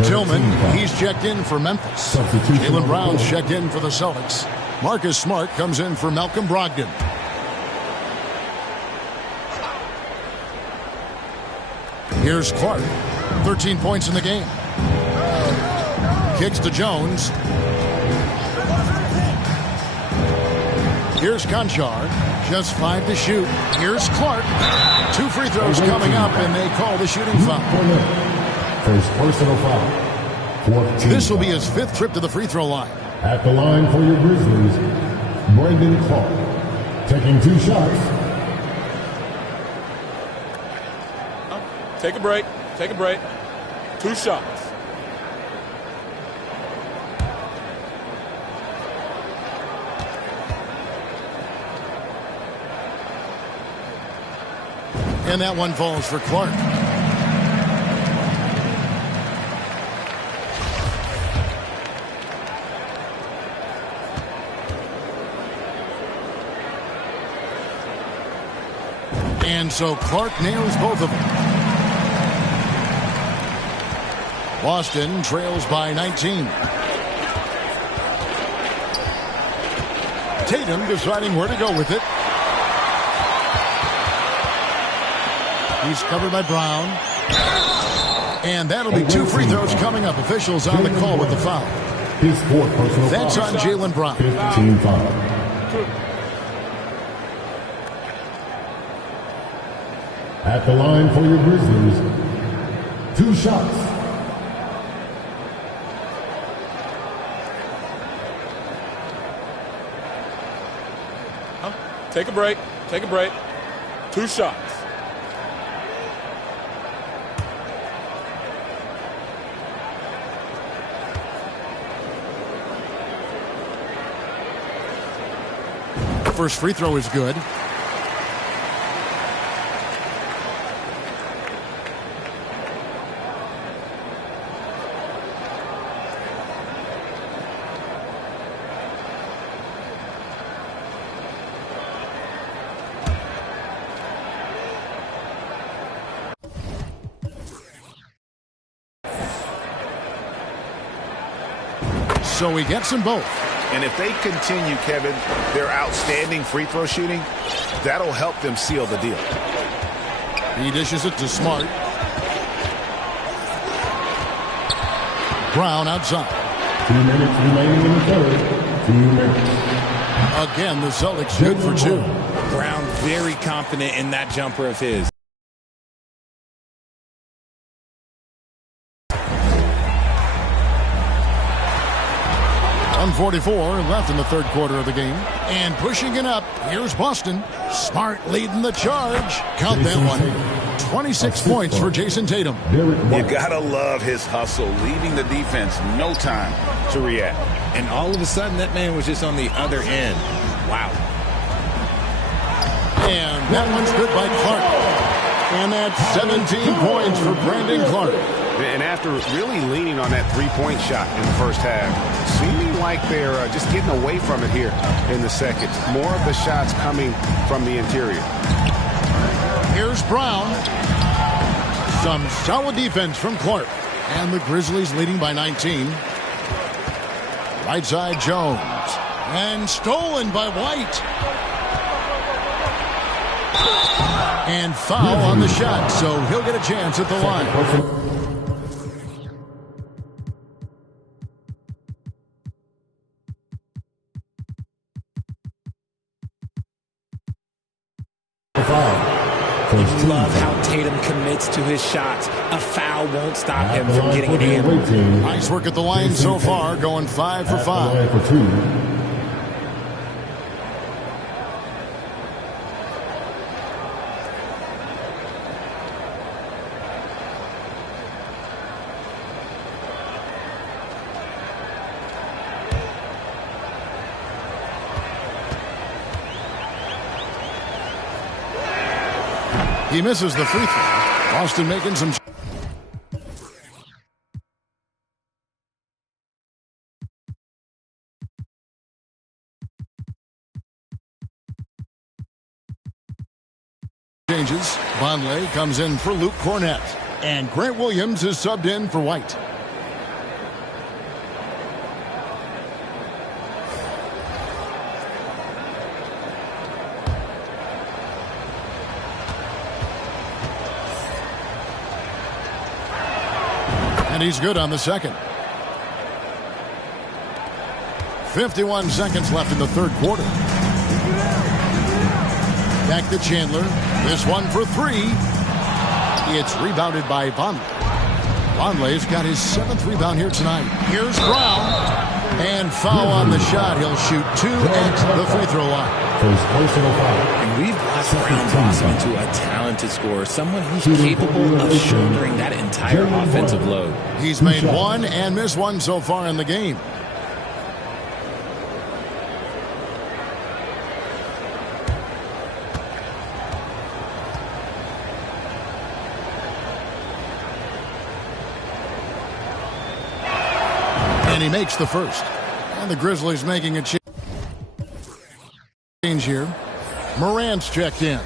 Tillman, he's checked in for Memphis. Jaylen Brown's checked in for the Celtics. Marcus Smart comes in for Malcolm Brogdon. Here's Clark. 13 points in the game. Kicks to Jones. Here's Conchar. Just 5 to shoot. Here's Clark. 2 free throws coming up, and they call the shooting foul. First personal foul. This will be his 5th trip to the free throw line. At the line for your Grizzlies, Brandon Clark. Taking 2 shots. Take a break. Take a break. 2 shots. And that one falls for Clark. And so Clark nails both of them. Boston trails by 19. Tatum deciding where to go with it. He's covered by Brown. And that'll be 2 free throws coming up. Officials on the call with the foul. His 4th personal foul. That's on Jaylen Brown. 15 foul. At the line for your Grizzlies, 2 shots. Take a break. Take a break. 2 shots. First free throw is good. So he gets them both. And if they continue, Kevin, their outstanding free throw shooting, that'll help them seal the deal. He dishes it to Smart. Brown outside. 2 minutes remaining in the third. 2 minutes. Again, the Celtics good for 2. Brown very confident in that jumper of his. 1:44 left in the third quarter of the game. And pushing it up, here's Boston. Smart leading the charge. Count that one. 26 points for Jason Tatum. You gotta love his hustle, leaving the defense no time to react. And all of a sudden, that man was just on the other end. Wow. And that one's good by Clark. And that's 17 points for Brandon Clark. And after really leaning on that three-point shot in the first half, seeming like they're just getting away from it here in the second. More of the shots coming from the interior. Here's Brown. Some solid defense from Clark. And the Grizzlies leading by 19. Right side Jones. And stolen by White. And foul on the shot, so he'll get a chance at the line. Love how Tatum commits to his shots. A foul won't stop him from getting it in. Nice work at the line so far, going 5 for 5. He misses the free throw. Boston making some. Changes. Vonleh comes in for Luke Cornett. And Grant Williams is subbed in for White. And he's good on the second. 51 seconds left in the third quarter. Back to Chandler. This one for 3. It's rebounded by Vonleh. Vonleh's got his 7th rebound here tonight. Here's Brown. And foul on the shot. He'll shoot 2 at the free throw line. And we've watched Brown blossom into a talented scorer, someone who's capable of shouldering that entire offensive load. He's made 1 and missed 1 so far in the game. And he makes the first. And the Grizzlies making a change here. Morant's checked in.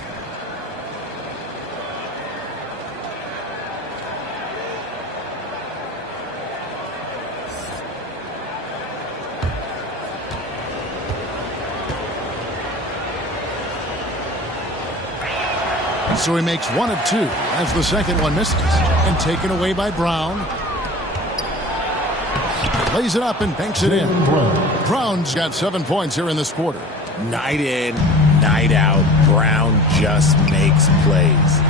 So he makes 1 of 2 as the second one misses. And taken away by Brown. Lays it up and banks it in. Brown's got 7 points here in this quarter. Night in, night out, Brown just makes plays.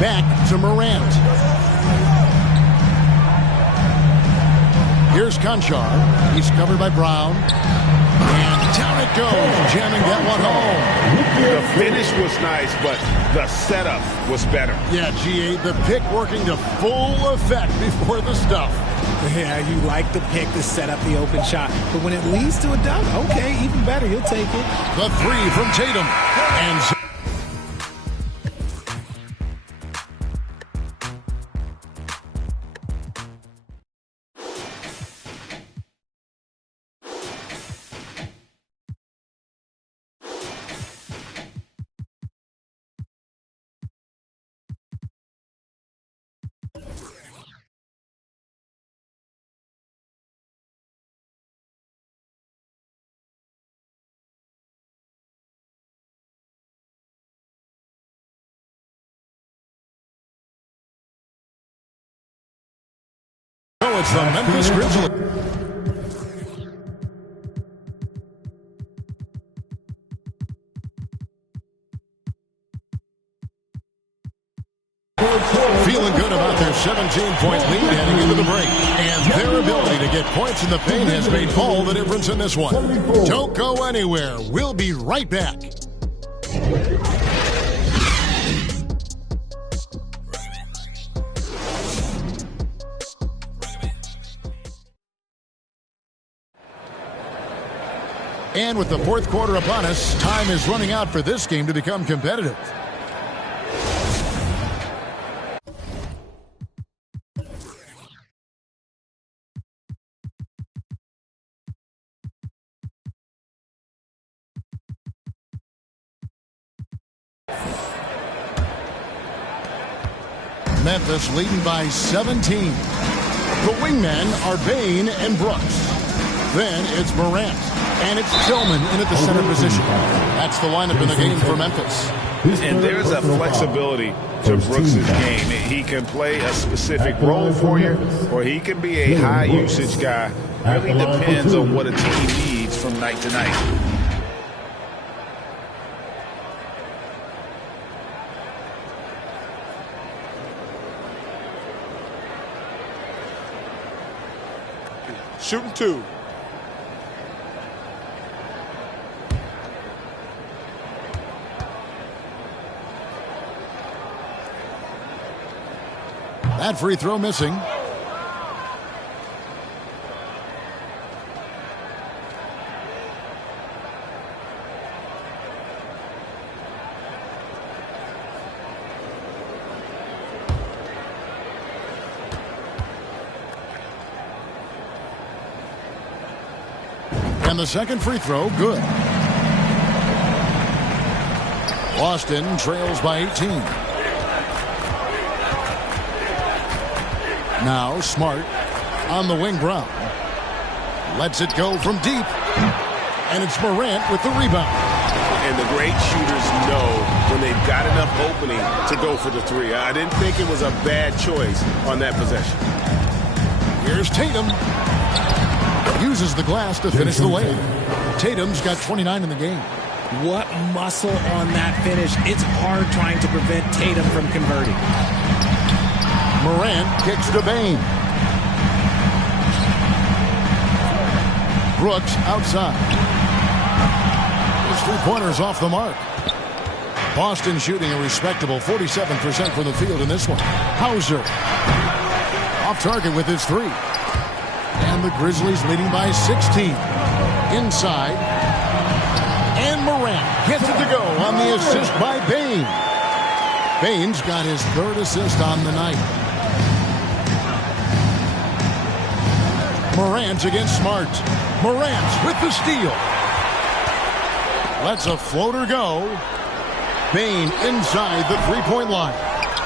Back to Morant. Here's Conchar. He's covered by Brown. And down it goes, jamming that one home. The finish was nice, but the setup was better. Yeah, GA, the pick working to full effect before the stuff. Yeah, you like the pick to set up the open shot. But when it leads to a dunk, okay, even better. You'll take it. The three from Tatum. And it's the Memphis Grizzlies. Feeling good about their 17-point lead heading into the break. And their ability to get points in the paint has made all the difference in this one. Don't go anywhere. We'll be right back. And with the fourth quarter upon us, time is running out for this game to become competitive. Memphis leading by 17. The wingmen are Bane and Brooks. Then it's Morant. And it's Tillman in at the center position. That's the lineup in the game for Memphis. And there's a flexibility to Brooks' game. He can play a specific role for you, or he can be a high-usage guy. Really depends on what a team needs from night to night. Shooting two. That free throw missing. And the second free throw, good. Boston trails by 18. Now Smart on the wing. Brown lets it go from deep, and it's Morant with the rebound. And the great shooters know when they've got enough opening to go for the three. I didn't think it was a bad choice on that possession. Here's Tatum. Uses the glass to finish the lane. Tatum's got 29 in the game. What muscle on that finish. It's hard trying to prevent Tatum from converting. Morant kicks to Bane. Brooks outside. His three-pointers off the mark. Boston shooting a respectable 47% from the field in this one. Hauser off target with his three. And the Grizzlies leading by 16. Inside. And Morant gets it to go on the assist by Bane. Bane's got his third assist on the night. Morant against Smart. Morant with the steal. Lets a floater go. Bane inside the three-point line.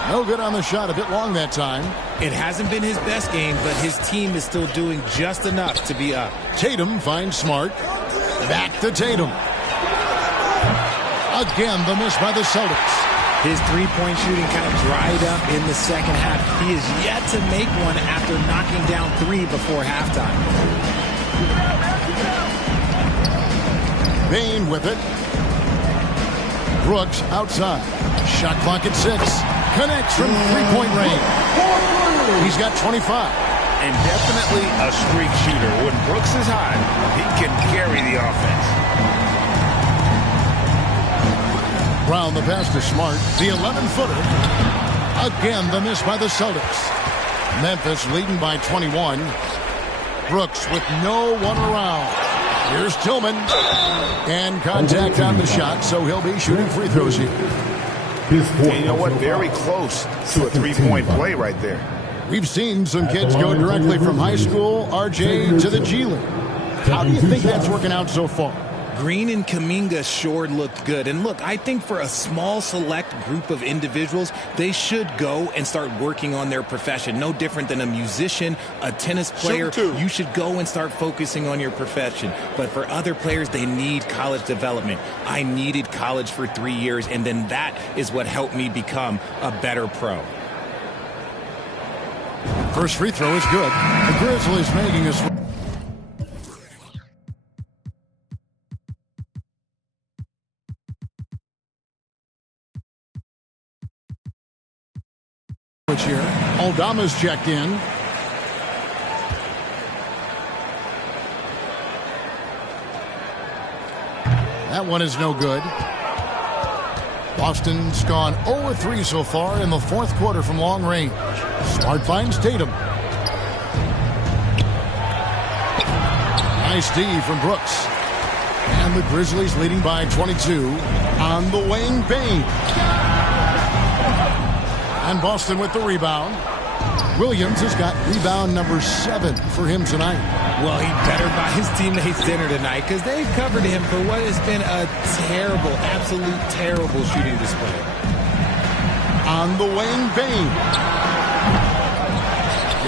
No good on the shot, a bit long that time. It hasn't been his best game, but his team is still doing just enough to be up. Tatum finds Smart. Back to Tatum. Again, the miss by the Celtics. His three-point shooting kind of dried up in the second half. He is yet to make one after knocking down three before halftime. Bane with it. Brooks outside. Shot clock at 6. Connects from three-point range. He's got 25. And definitely a streak shooter. When Brooks is hot, he can carry the offense. Brown the pass to Smart. The 11-footer. Again, the miss by the Celtics. Memphis leading by 21. Brooks with no one around. Here's Tillman. And contact on the shot, so he'll be shooting free throws here. And you know what? Very close to a three-point play right there. We've seen some kids go directly from high school, RJ, to the G League. How do you think that's working out so far? Green and Kuminga sure looked good. And look, I think for a small select group of individuals, they should go and start working on their profession. No different than a musician, a tennis player. You should go and start focusing on your profession. But for other players, they need college development. I needed college for 3 years, and then that is what helped me become a better pro. First free throw is good. The Grizzlies making us. Here. Aldama's checked in. That one is no good. Boston's gone 0-3 so far in the fourth quarter from long range. Smart finds Tatum. Nice D from Brooks. And the Grizzlies leading by 22 on the wing. Bane. And Boston with the rebound. Williams has got rebound number 7 for him tonight. Well, he better buy his teammates dinner tonight because they've covered him for what has been a terrible, absolute terrible shooting display. On the wing, Bane.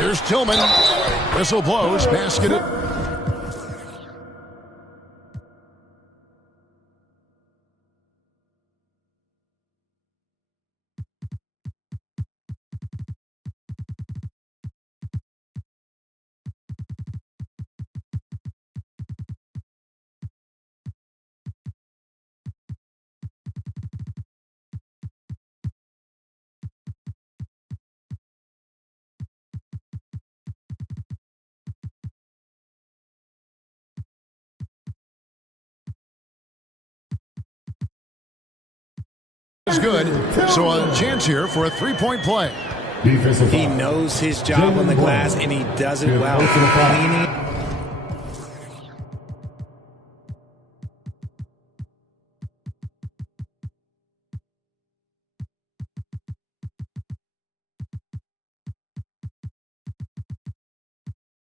Here's Tillman. Whistle blows. Basket it. Is good. So a chance here for a three-point play. He knows his job on the glass, and he does it well.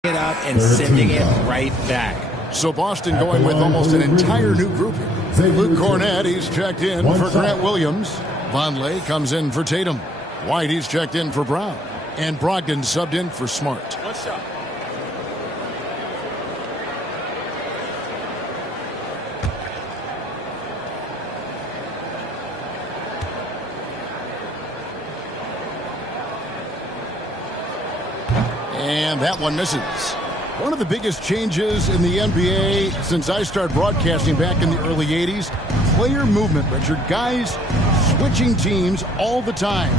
It up and sending it right back. So Boston going with almost an entire new grouping. Luke Cornett, he's checked in for Grant Williams. Vonleh comes in for Tatum. White, he's checked in for Brown. And Brogdon subbed in for Smart. What's up? And that one misses. One of the biggest changes in the NBA since I started broadcasting back in the early 80s, player movement, Richard. Guys switching teams all the time.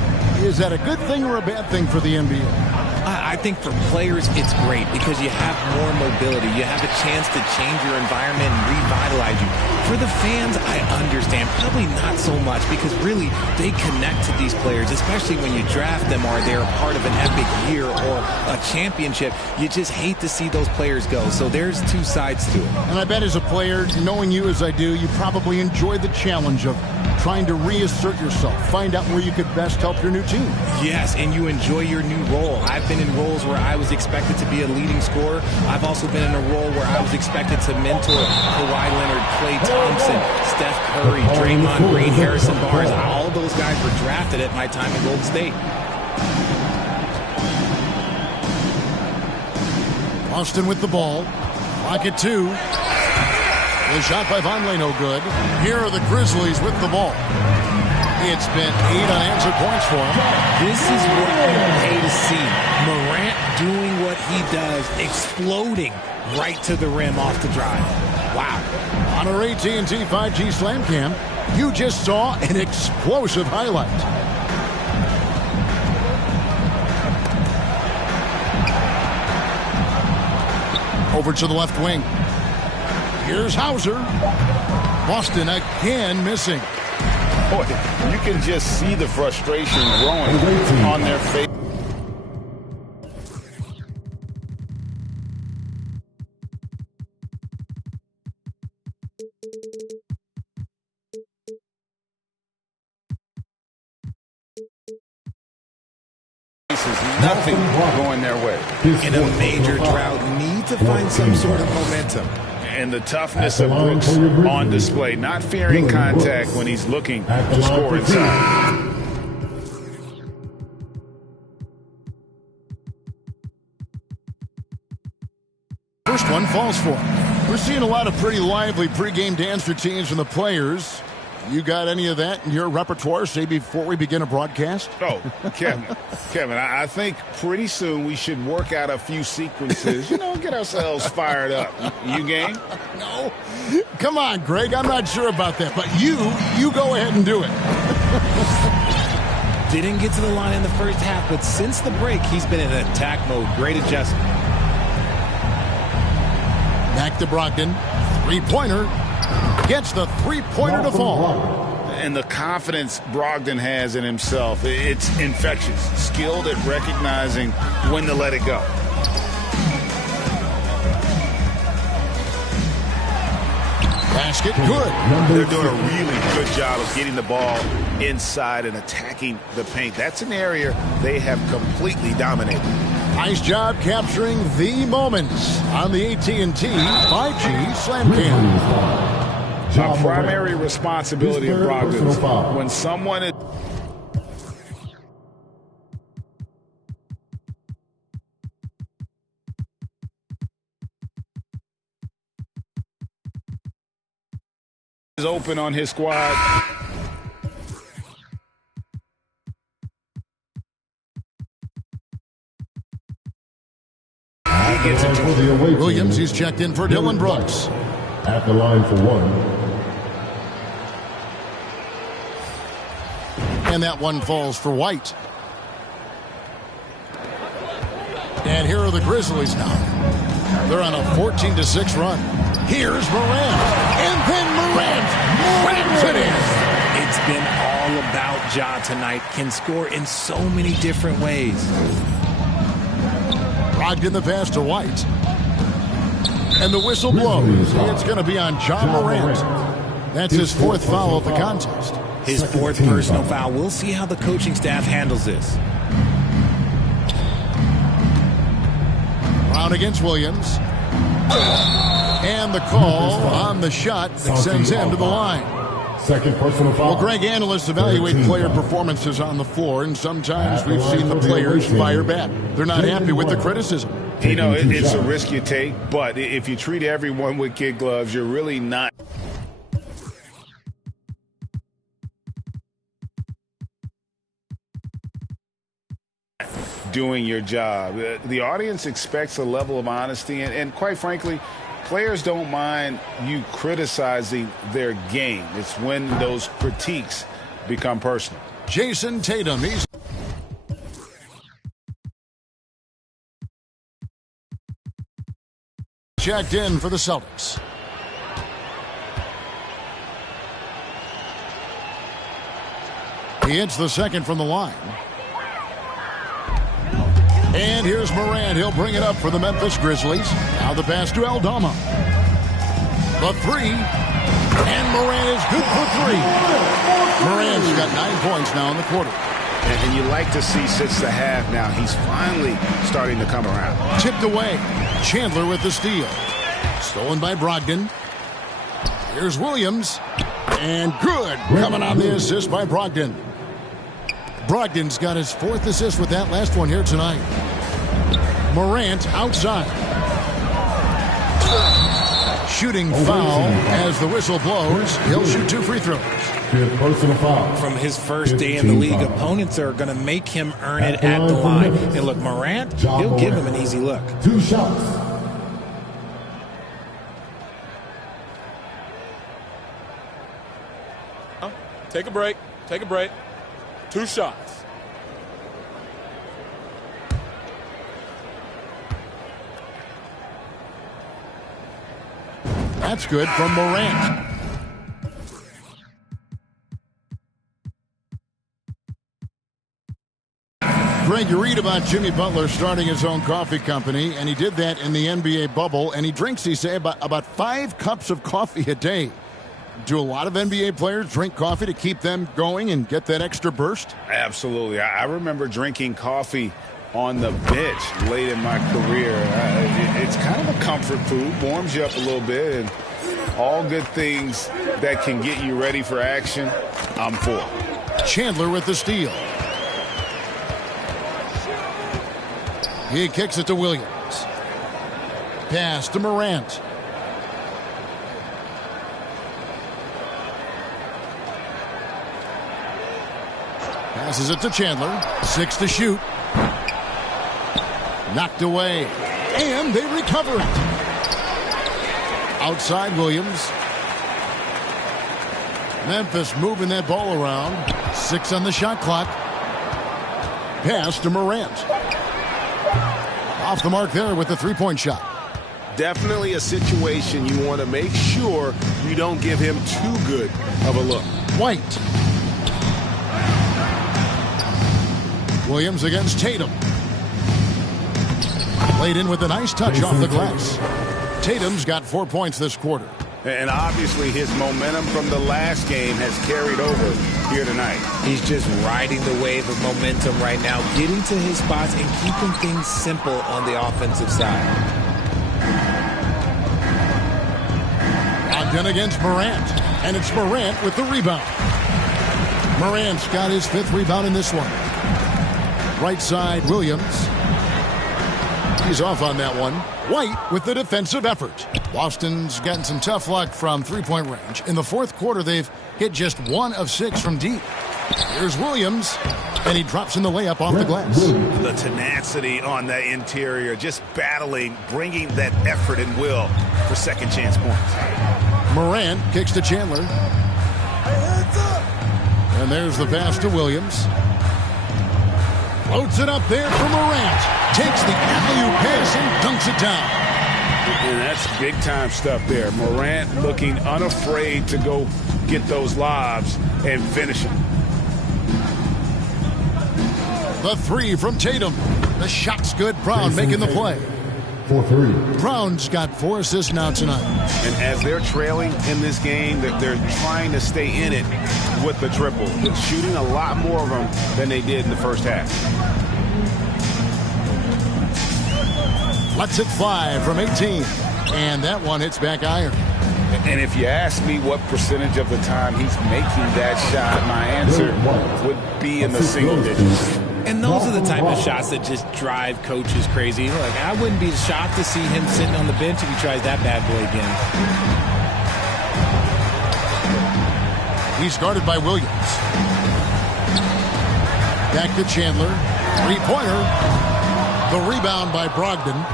Is that a good thing or a bad thing for the NBA? I think for players, it's great because you have more mobility. You have a chance to change your environment and revitalize you. For the fans, I understand. Probably not so much because really they connect to these players, especially when you draft them or they're part of an epic year or a championship. You just hate to see those players go. So there's two sides to it. And I bet as a player, knowing you as I do, you probably enjoy the challenge of trying to reassert yourself, find out where you could best help your new team. Yes, and you enjoy your new role. I've been in roles where I was expected to be a leading scorer. I've also been in a role where I was expected to mentor Kawhi Leonard, Klay Thompson, Steph Curry, Draymond Green, Harrison Barnes. All those guys were drafted at my time in Golden State. Boston with the ball. Clock at 2. The shot by Vonleh no good. Here are the Grizzlies with the ball. It's been 8 unanswered points for him. This is what you pay to see. Morant doing what he does, exploding right to the rim off the drive. Wow. On our AT&T 5G Slam Cam, you just saw an explosive highlight. Over to the left wing. Here's Hauser. Boston again missing. Boy, you can just see the frustration growing on their face. losses, nothing going their way. In a major drought, need to find some sort of momentum. And the toughness of Brooks on display, not fearing contact when he's looking to score inside. First one falls for him. We're seeing a lot of pretty lively pregame dance routines from the players. You got any of that in your repertoire, say, before we begin a broadcast? Oh, Kevin, I think pretty soon we should work out a few sequences, get ourselves fired up. You game? No. Come on, Greg. I'm not sure about that. But you go ahead and do it. Didn't get to the line in the first half, but since the break, he's been in attack mode. Great adjustment. Back to Brogdon. Three-pointer. Gets the three-pointer to fall. And the confidence Brogdon has in himself, it's infectious. Skilled at recognizing when to let it go. Basket good. They're doing a really good job of getting the ball inside and attacking the paint. That's an area they have completely dominated. Nice job capturing the moments on the AT&T 5G Slam Cam. A primary responsibility of Brogdon's when someone is open on his squad. He gets it. Williams, he's checked in for Dylan Brooks. At the line for one. And that one falls for White. And here are the Grizzlies now. They're on a 14-6 run. Here's Morant. And then Morant rams it in. It's been all about Ja tonight. Can score in so many different ways. Brogdon the pass to White. And the whistle blows. It's going to be on Ja Morant. That's his fourth foul of the contest. His fourth personal foul. We'll see how the coaching staff handles this. Brown against Williams. And the call on the shot that sends him to the line. Second personal foul. Well, Greg, analysts evaluate player performances on the floor, and sometimes we've seen the players fire back. They're not happy with the criticism. It's a risk you take, but if you treat everyone with kid gloves, you're really not doing your job. The audience expects a level of honesty, and quite frankly, players don't mind you criticizing their game. It's when those critiques become personal. Jason Tatum, he's checked in for the Celtics. He hits the second from the line. And here's Morant. He'll bring it up for the Memphis Grizzlies. Now the pass to Aldama. The three. And Morant is good for three. Morant's got 9 points now in the quarter. And you like to see since the half now, he's finally starting to come around. Tipped away. Chandler with the steal. Stolen by Brogdon. Here's Williams. And good. Coming on the assist by Brogdon. Brogdon's got his fourth assist with that last one here tonight. Morant outside. Shooting foul as the whistle blows. He'll shoot 2 free throws. Personal foul. From his first day in the league, opponents are going to make him earn it at the line. And look, Morant, he'll give him an easy look. 2 shots. Take a break. Take a break. 2 shots. That's good from Morant. Greg, you read about Jimmy Butler starting his own coffee company, and he did that in the NBA bubble, and he drinks, he say, about 5 cups of coffee a day. Do a lot of NBA players drink coffee to keep them going and get that extra burst? Absolutely. I remember drinking coffee on the bench late in my career. It's kind of a comfort food, warms you up a little bit, and all good things that can get you ready for action, I'm for. Chandler with the steal. He kicks it to Williams. Pass to Morant. Passes it to Chandler. 6 to shoot. Knocked away. And they recover it. Outside Williams. Memphis moving that ball around. 6 on the shot clock. Pass to Morant. Off the mark there with the three-point shot. Definitely a situation you want to make sure you don't give him too good of a look. White. Williams against Tatum. Played in with a nice touch off the glass. Tatum's got 4 points this quarter. And obviously his momentum from the last game has carried over here tonight. He's just riding the wave of momentum right now, getting to his spots and keeping things simple on the offensive side. Ogden against Morant. And it's Morant with the rebound. Morant's got his 5th rebound in this one. Right side, Williams. He's off on that one. White with the defensive effort. Boston's gotten some tough luck from three-point range. In the fourth quarter, they've hit just 1 of 6 from deep. Here's Williams, and he drops in the layup off the glass. The tenacity on that interior, just battling, bringing that effort and will for second chance points. Morant kicks to Chandler. And there's the pass to Williams. Floats it up there for Morant. Takes the alley-oop pass and dunks it down. And that's big-time stuff there. Morant looking unafraid to go get those lobs and finish them. The 3 from Tatum. The shot's good. Brown making the play. 4-3. Brown's got 4 assists now tonight. And as they're trailing in this game, that they're trying to stay in it with the triple. They're shooting a lot more of them than they did in the first half. Lets it fly from 18. And that one hits back iron. And if you ask me what percentage of the time he's making that shot, my answer would be in the single digits. And those are the type of shots that just drive coaches crazy. Like, I wouldn't be shocked to see him sitting on the bench if he tries that bad boy again. He's guarded by Williams. Back to Chandler. Three-pointer. The rebound by Brogdon.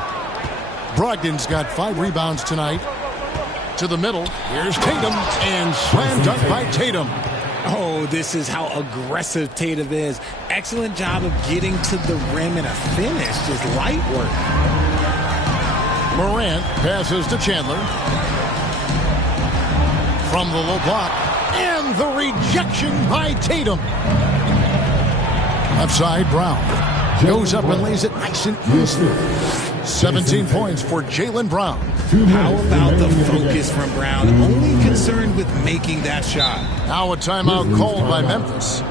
Brogdon's got 5 rebounds tonight. To the middle. Here's Tatum. And slam dunk by Tatum. Oh, this is how aggressive Tatum is. Excellent job of getting to the rim and a finish. Just light work. Morant passes to Chandler. From the low block. And the rejection by Tatum. Left side, Brown. Goes up and lays it nice and easy. 17 points for Jaylen Brown. How about the focus from Brown? Only concerned with making that shot. Now a timeout called by Memphis.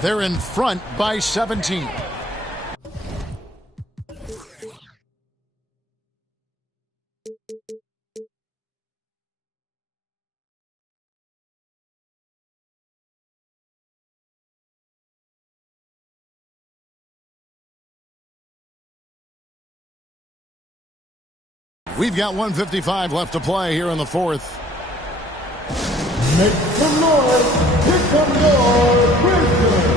They're in front by 17. We've got 1:55 left to play here in the fourth. Make some noise. Here come your Grizzlies.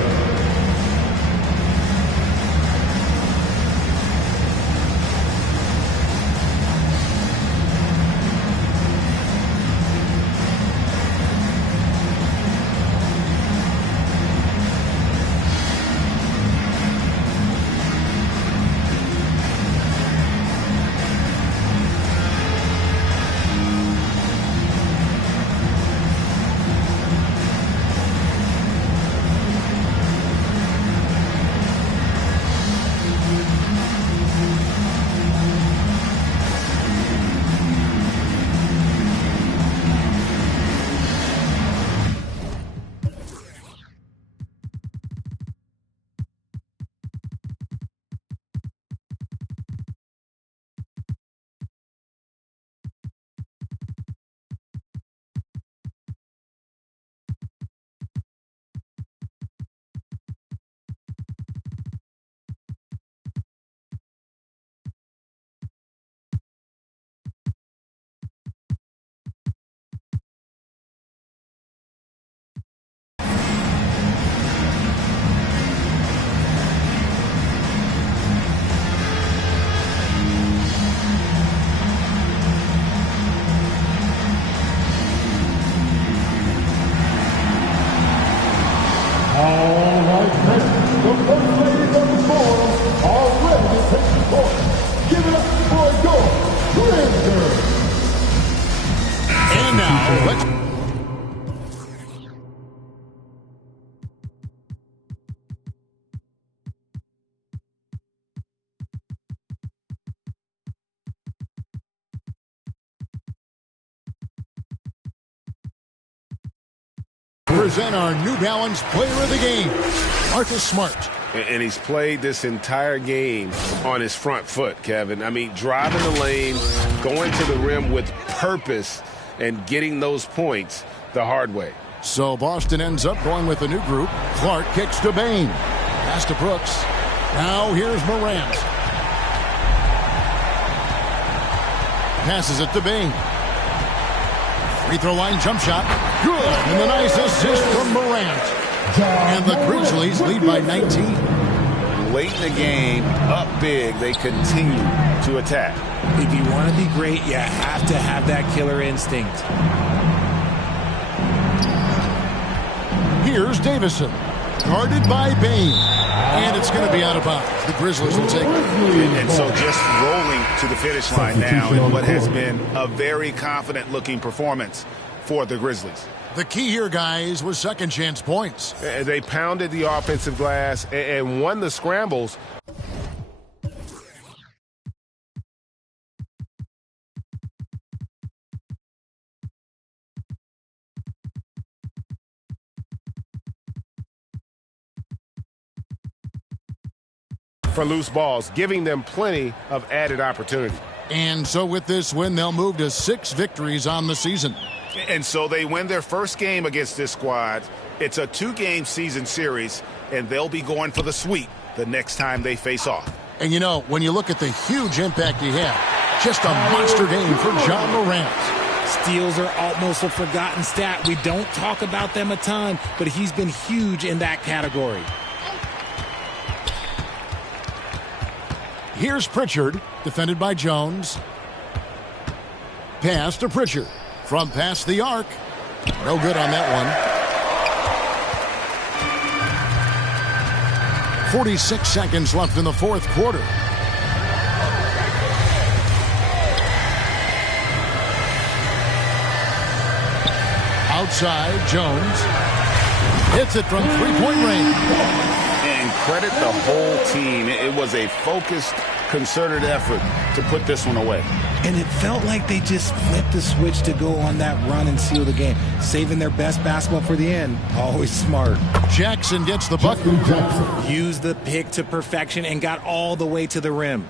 present our New Balance Player of the Game, Marcus Smart. And he's played this entire game on his front foot, Kevin. I mean, driving the lane, going to the rim with purpose, and getting those points the hard way. So Boston ends up going with a new group. Clark kicks to Bain. Pass to Brooks. Now here's Morant. Passes it to Bain. Free throw line jump shot. Good. And a nice assist from Morant. And the Grizzlies lead by 19. Late in the game, up big, they continue to attack. If you want to be great, you have to have that killer instinct. Here's Davison. Guarded by Bain. And it's going to be out of bounds. The Grizzlies will take it. And so just rolling to the finish line now in what has been a very confident-looking performance for the Grizzlies. The key here, guys, was second chance points. They pounded the offensive glass and won the scrambles. For loose balls, giving them plenty of added opportunity. And so with this win, they'll move to 6 victories on the season. And so they win their first game against this squad. It's a 2-game season series, and they'll be going for the sweep the next time they face off. And you know, when you look at the huge impact he had, just a monster game for John Morant. Steals are almost a forgotten stat. We don't talk about them a ton, but he's been huge in that category. Here's Pritchard, defended by Jones. Pass to Pritchard. From past the arc. No good on that one. 46 seconds left in the fourth quarter. Outside, Jones. Hits it from three-point range. And credit the whole team. It was a focused, concerted effort to put this one away. And it felt like they just flipped the switch to go on that run and seal the game. Saving their best basketball for the end. Always smart. Jackson gets the bucket. Used the pick to perfection and got all the way to the rim.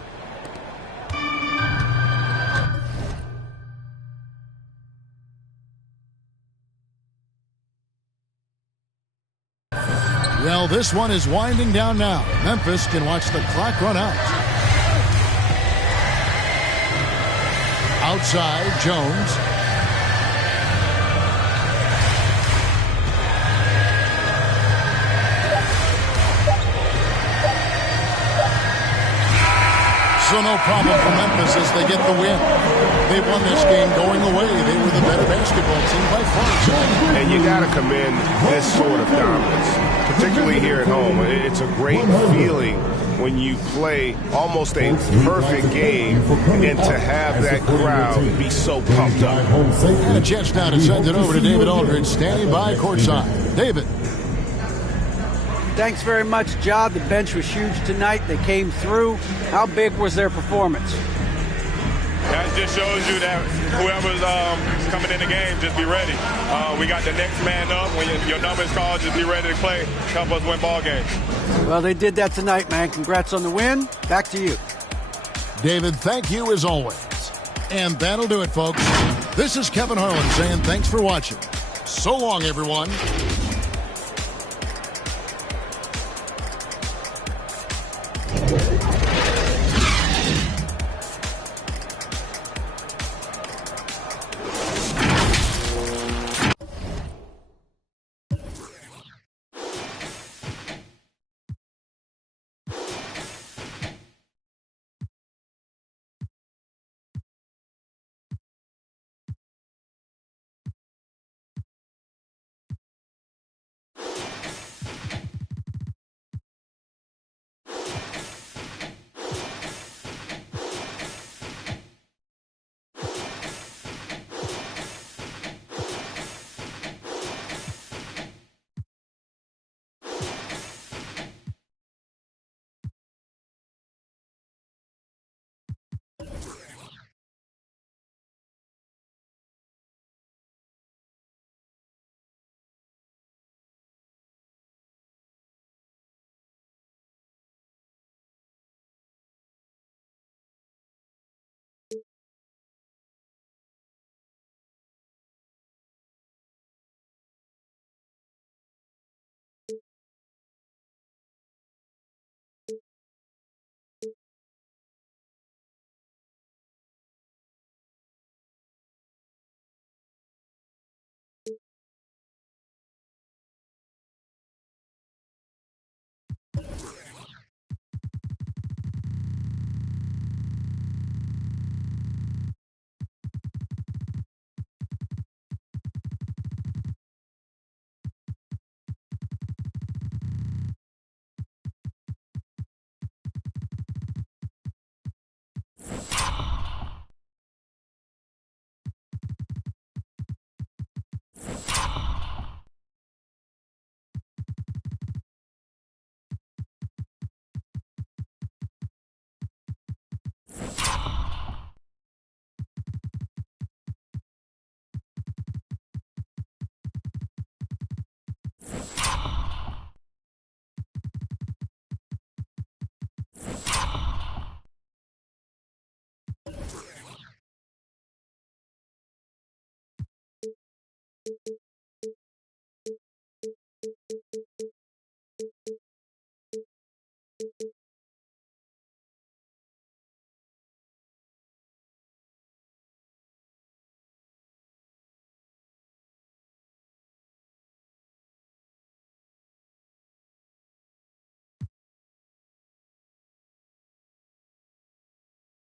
Well, this one is winding down now. Memphis can watch the clock run out. Outside, Jones. So no problem for Memphis as they get the win. They won this game going away. They were the better basketball team by far. And you got to commend this sort of dominance, particularly here at home. It's a great feeling when you play almost a perfect game and to have that crowd be so pumped up. And a chance now to send it over to David Aldridge, standing by courtside. David. Thanks very much, Ja. The bench was huge tonight. They came through. How big was their performance? That just shows you that whoever's coming in the game, just be ready. We got the next man up. When your number is called, just be ready to play. Help us win ball games. Well, they did that tonight, man. Congrats on the win. Back to you. David, thank you as always. And that'll do it, folks. This is Kevin Harlan saying thanks for watching. So long, everyone.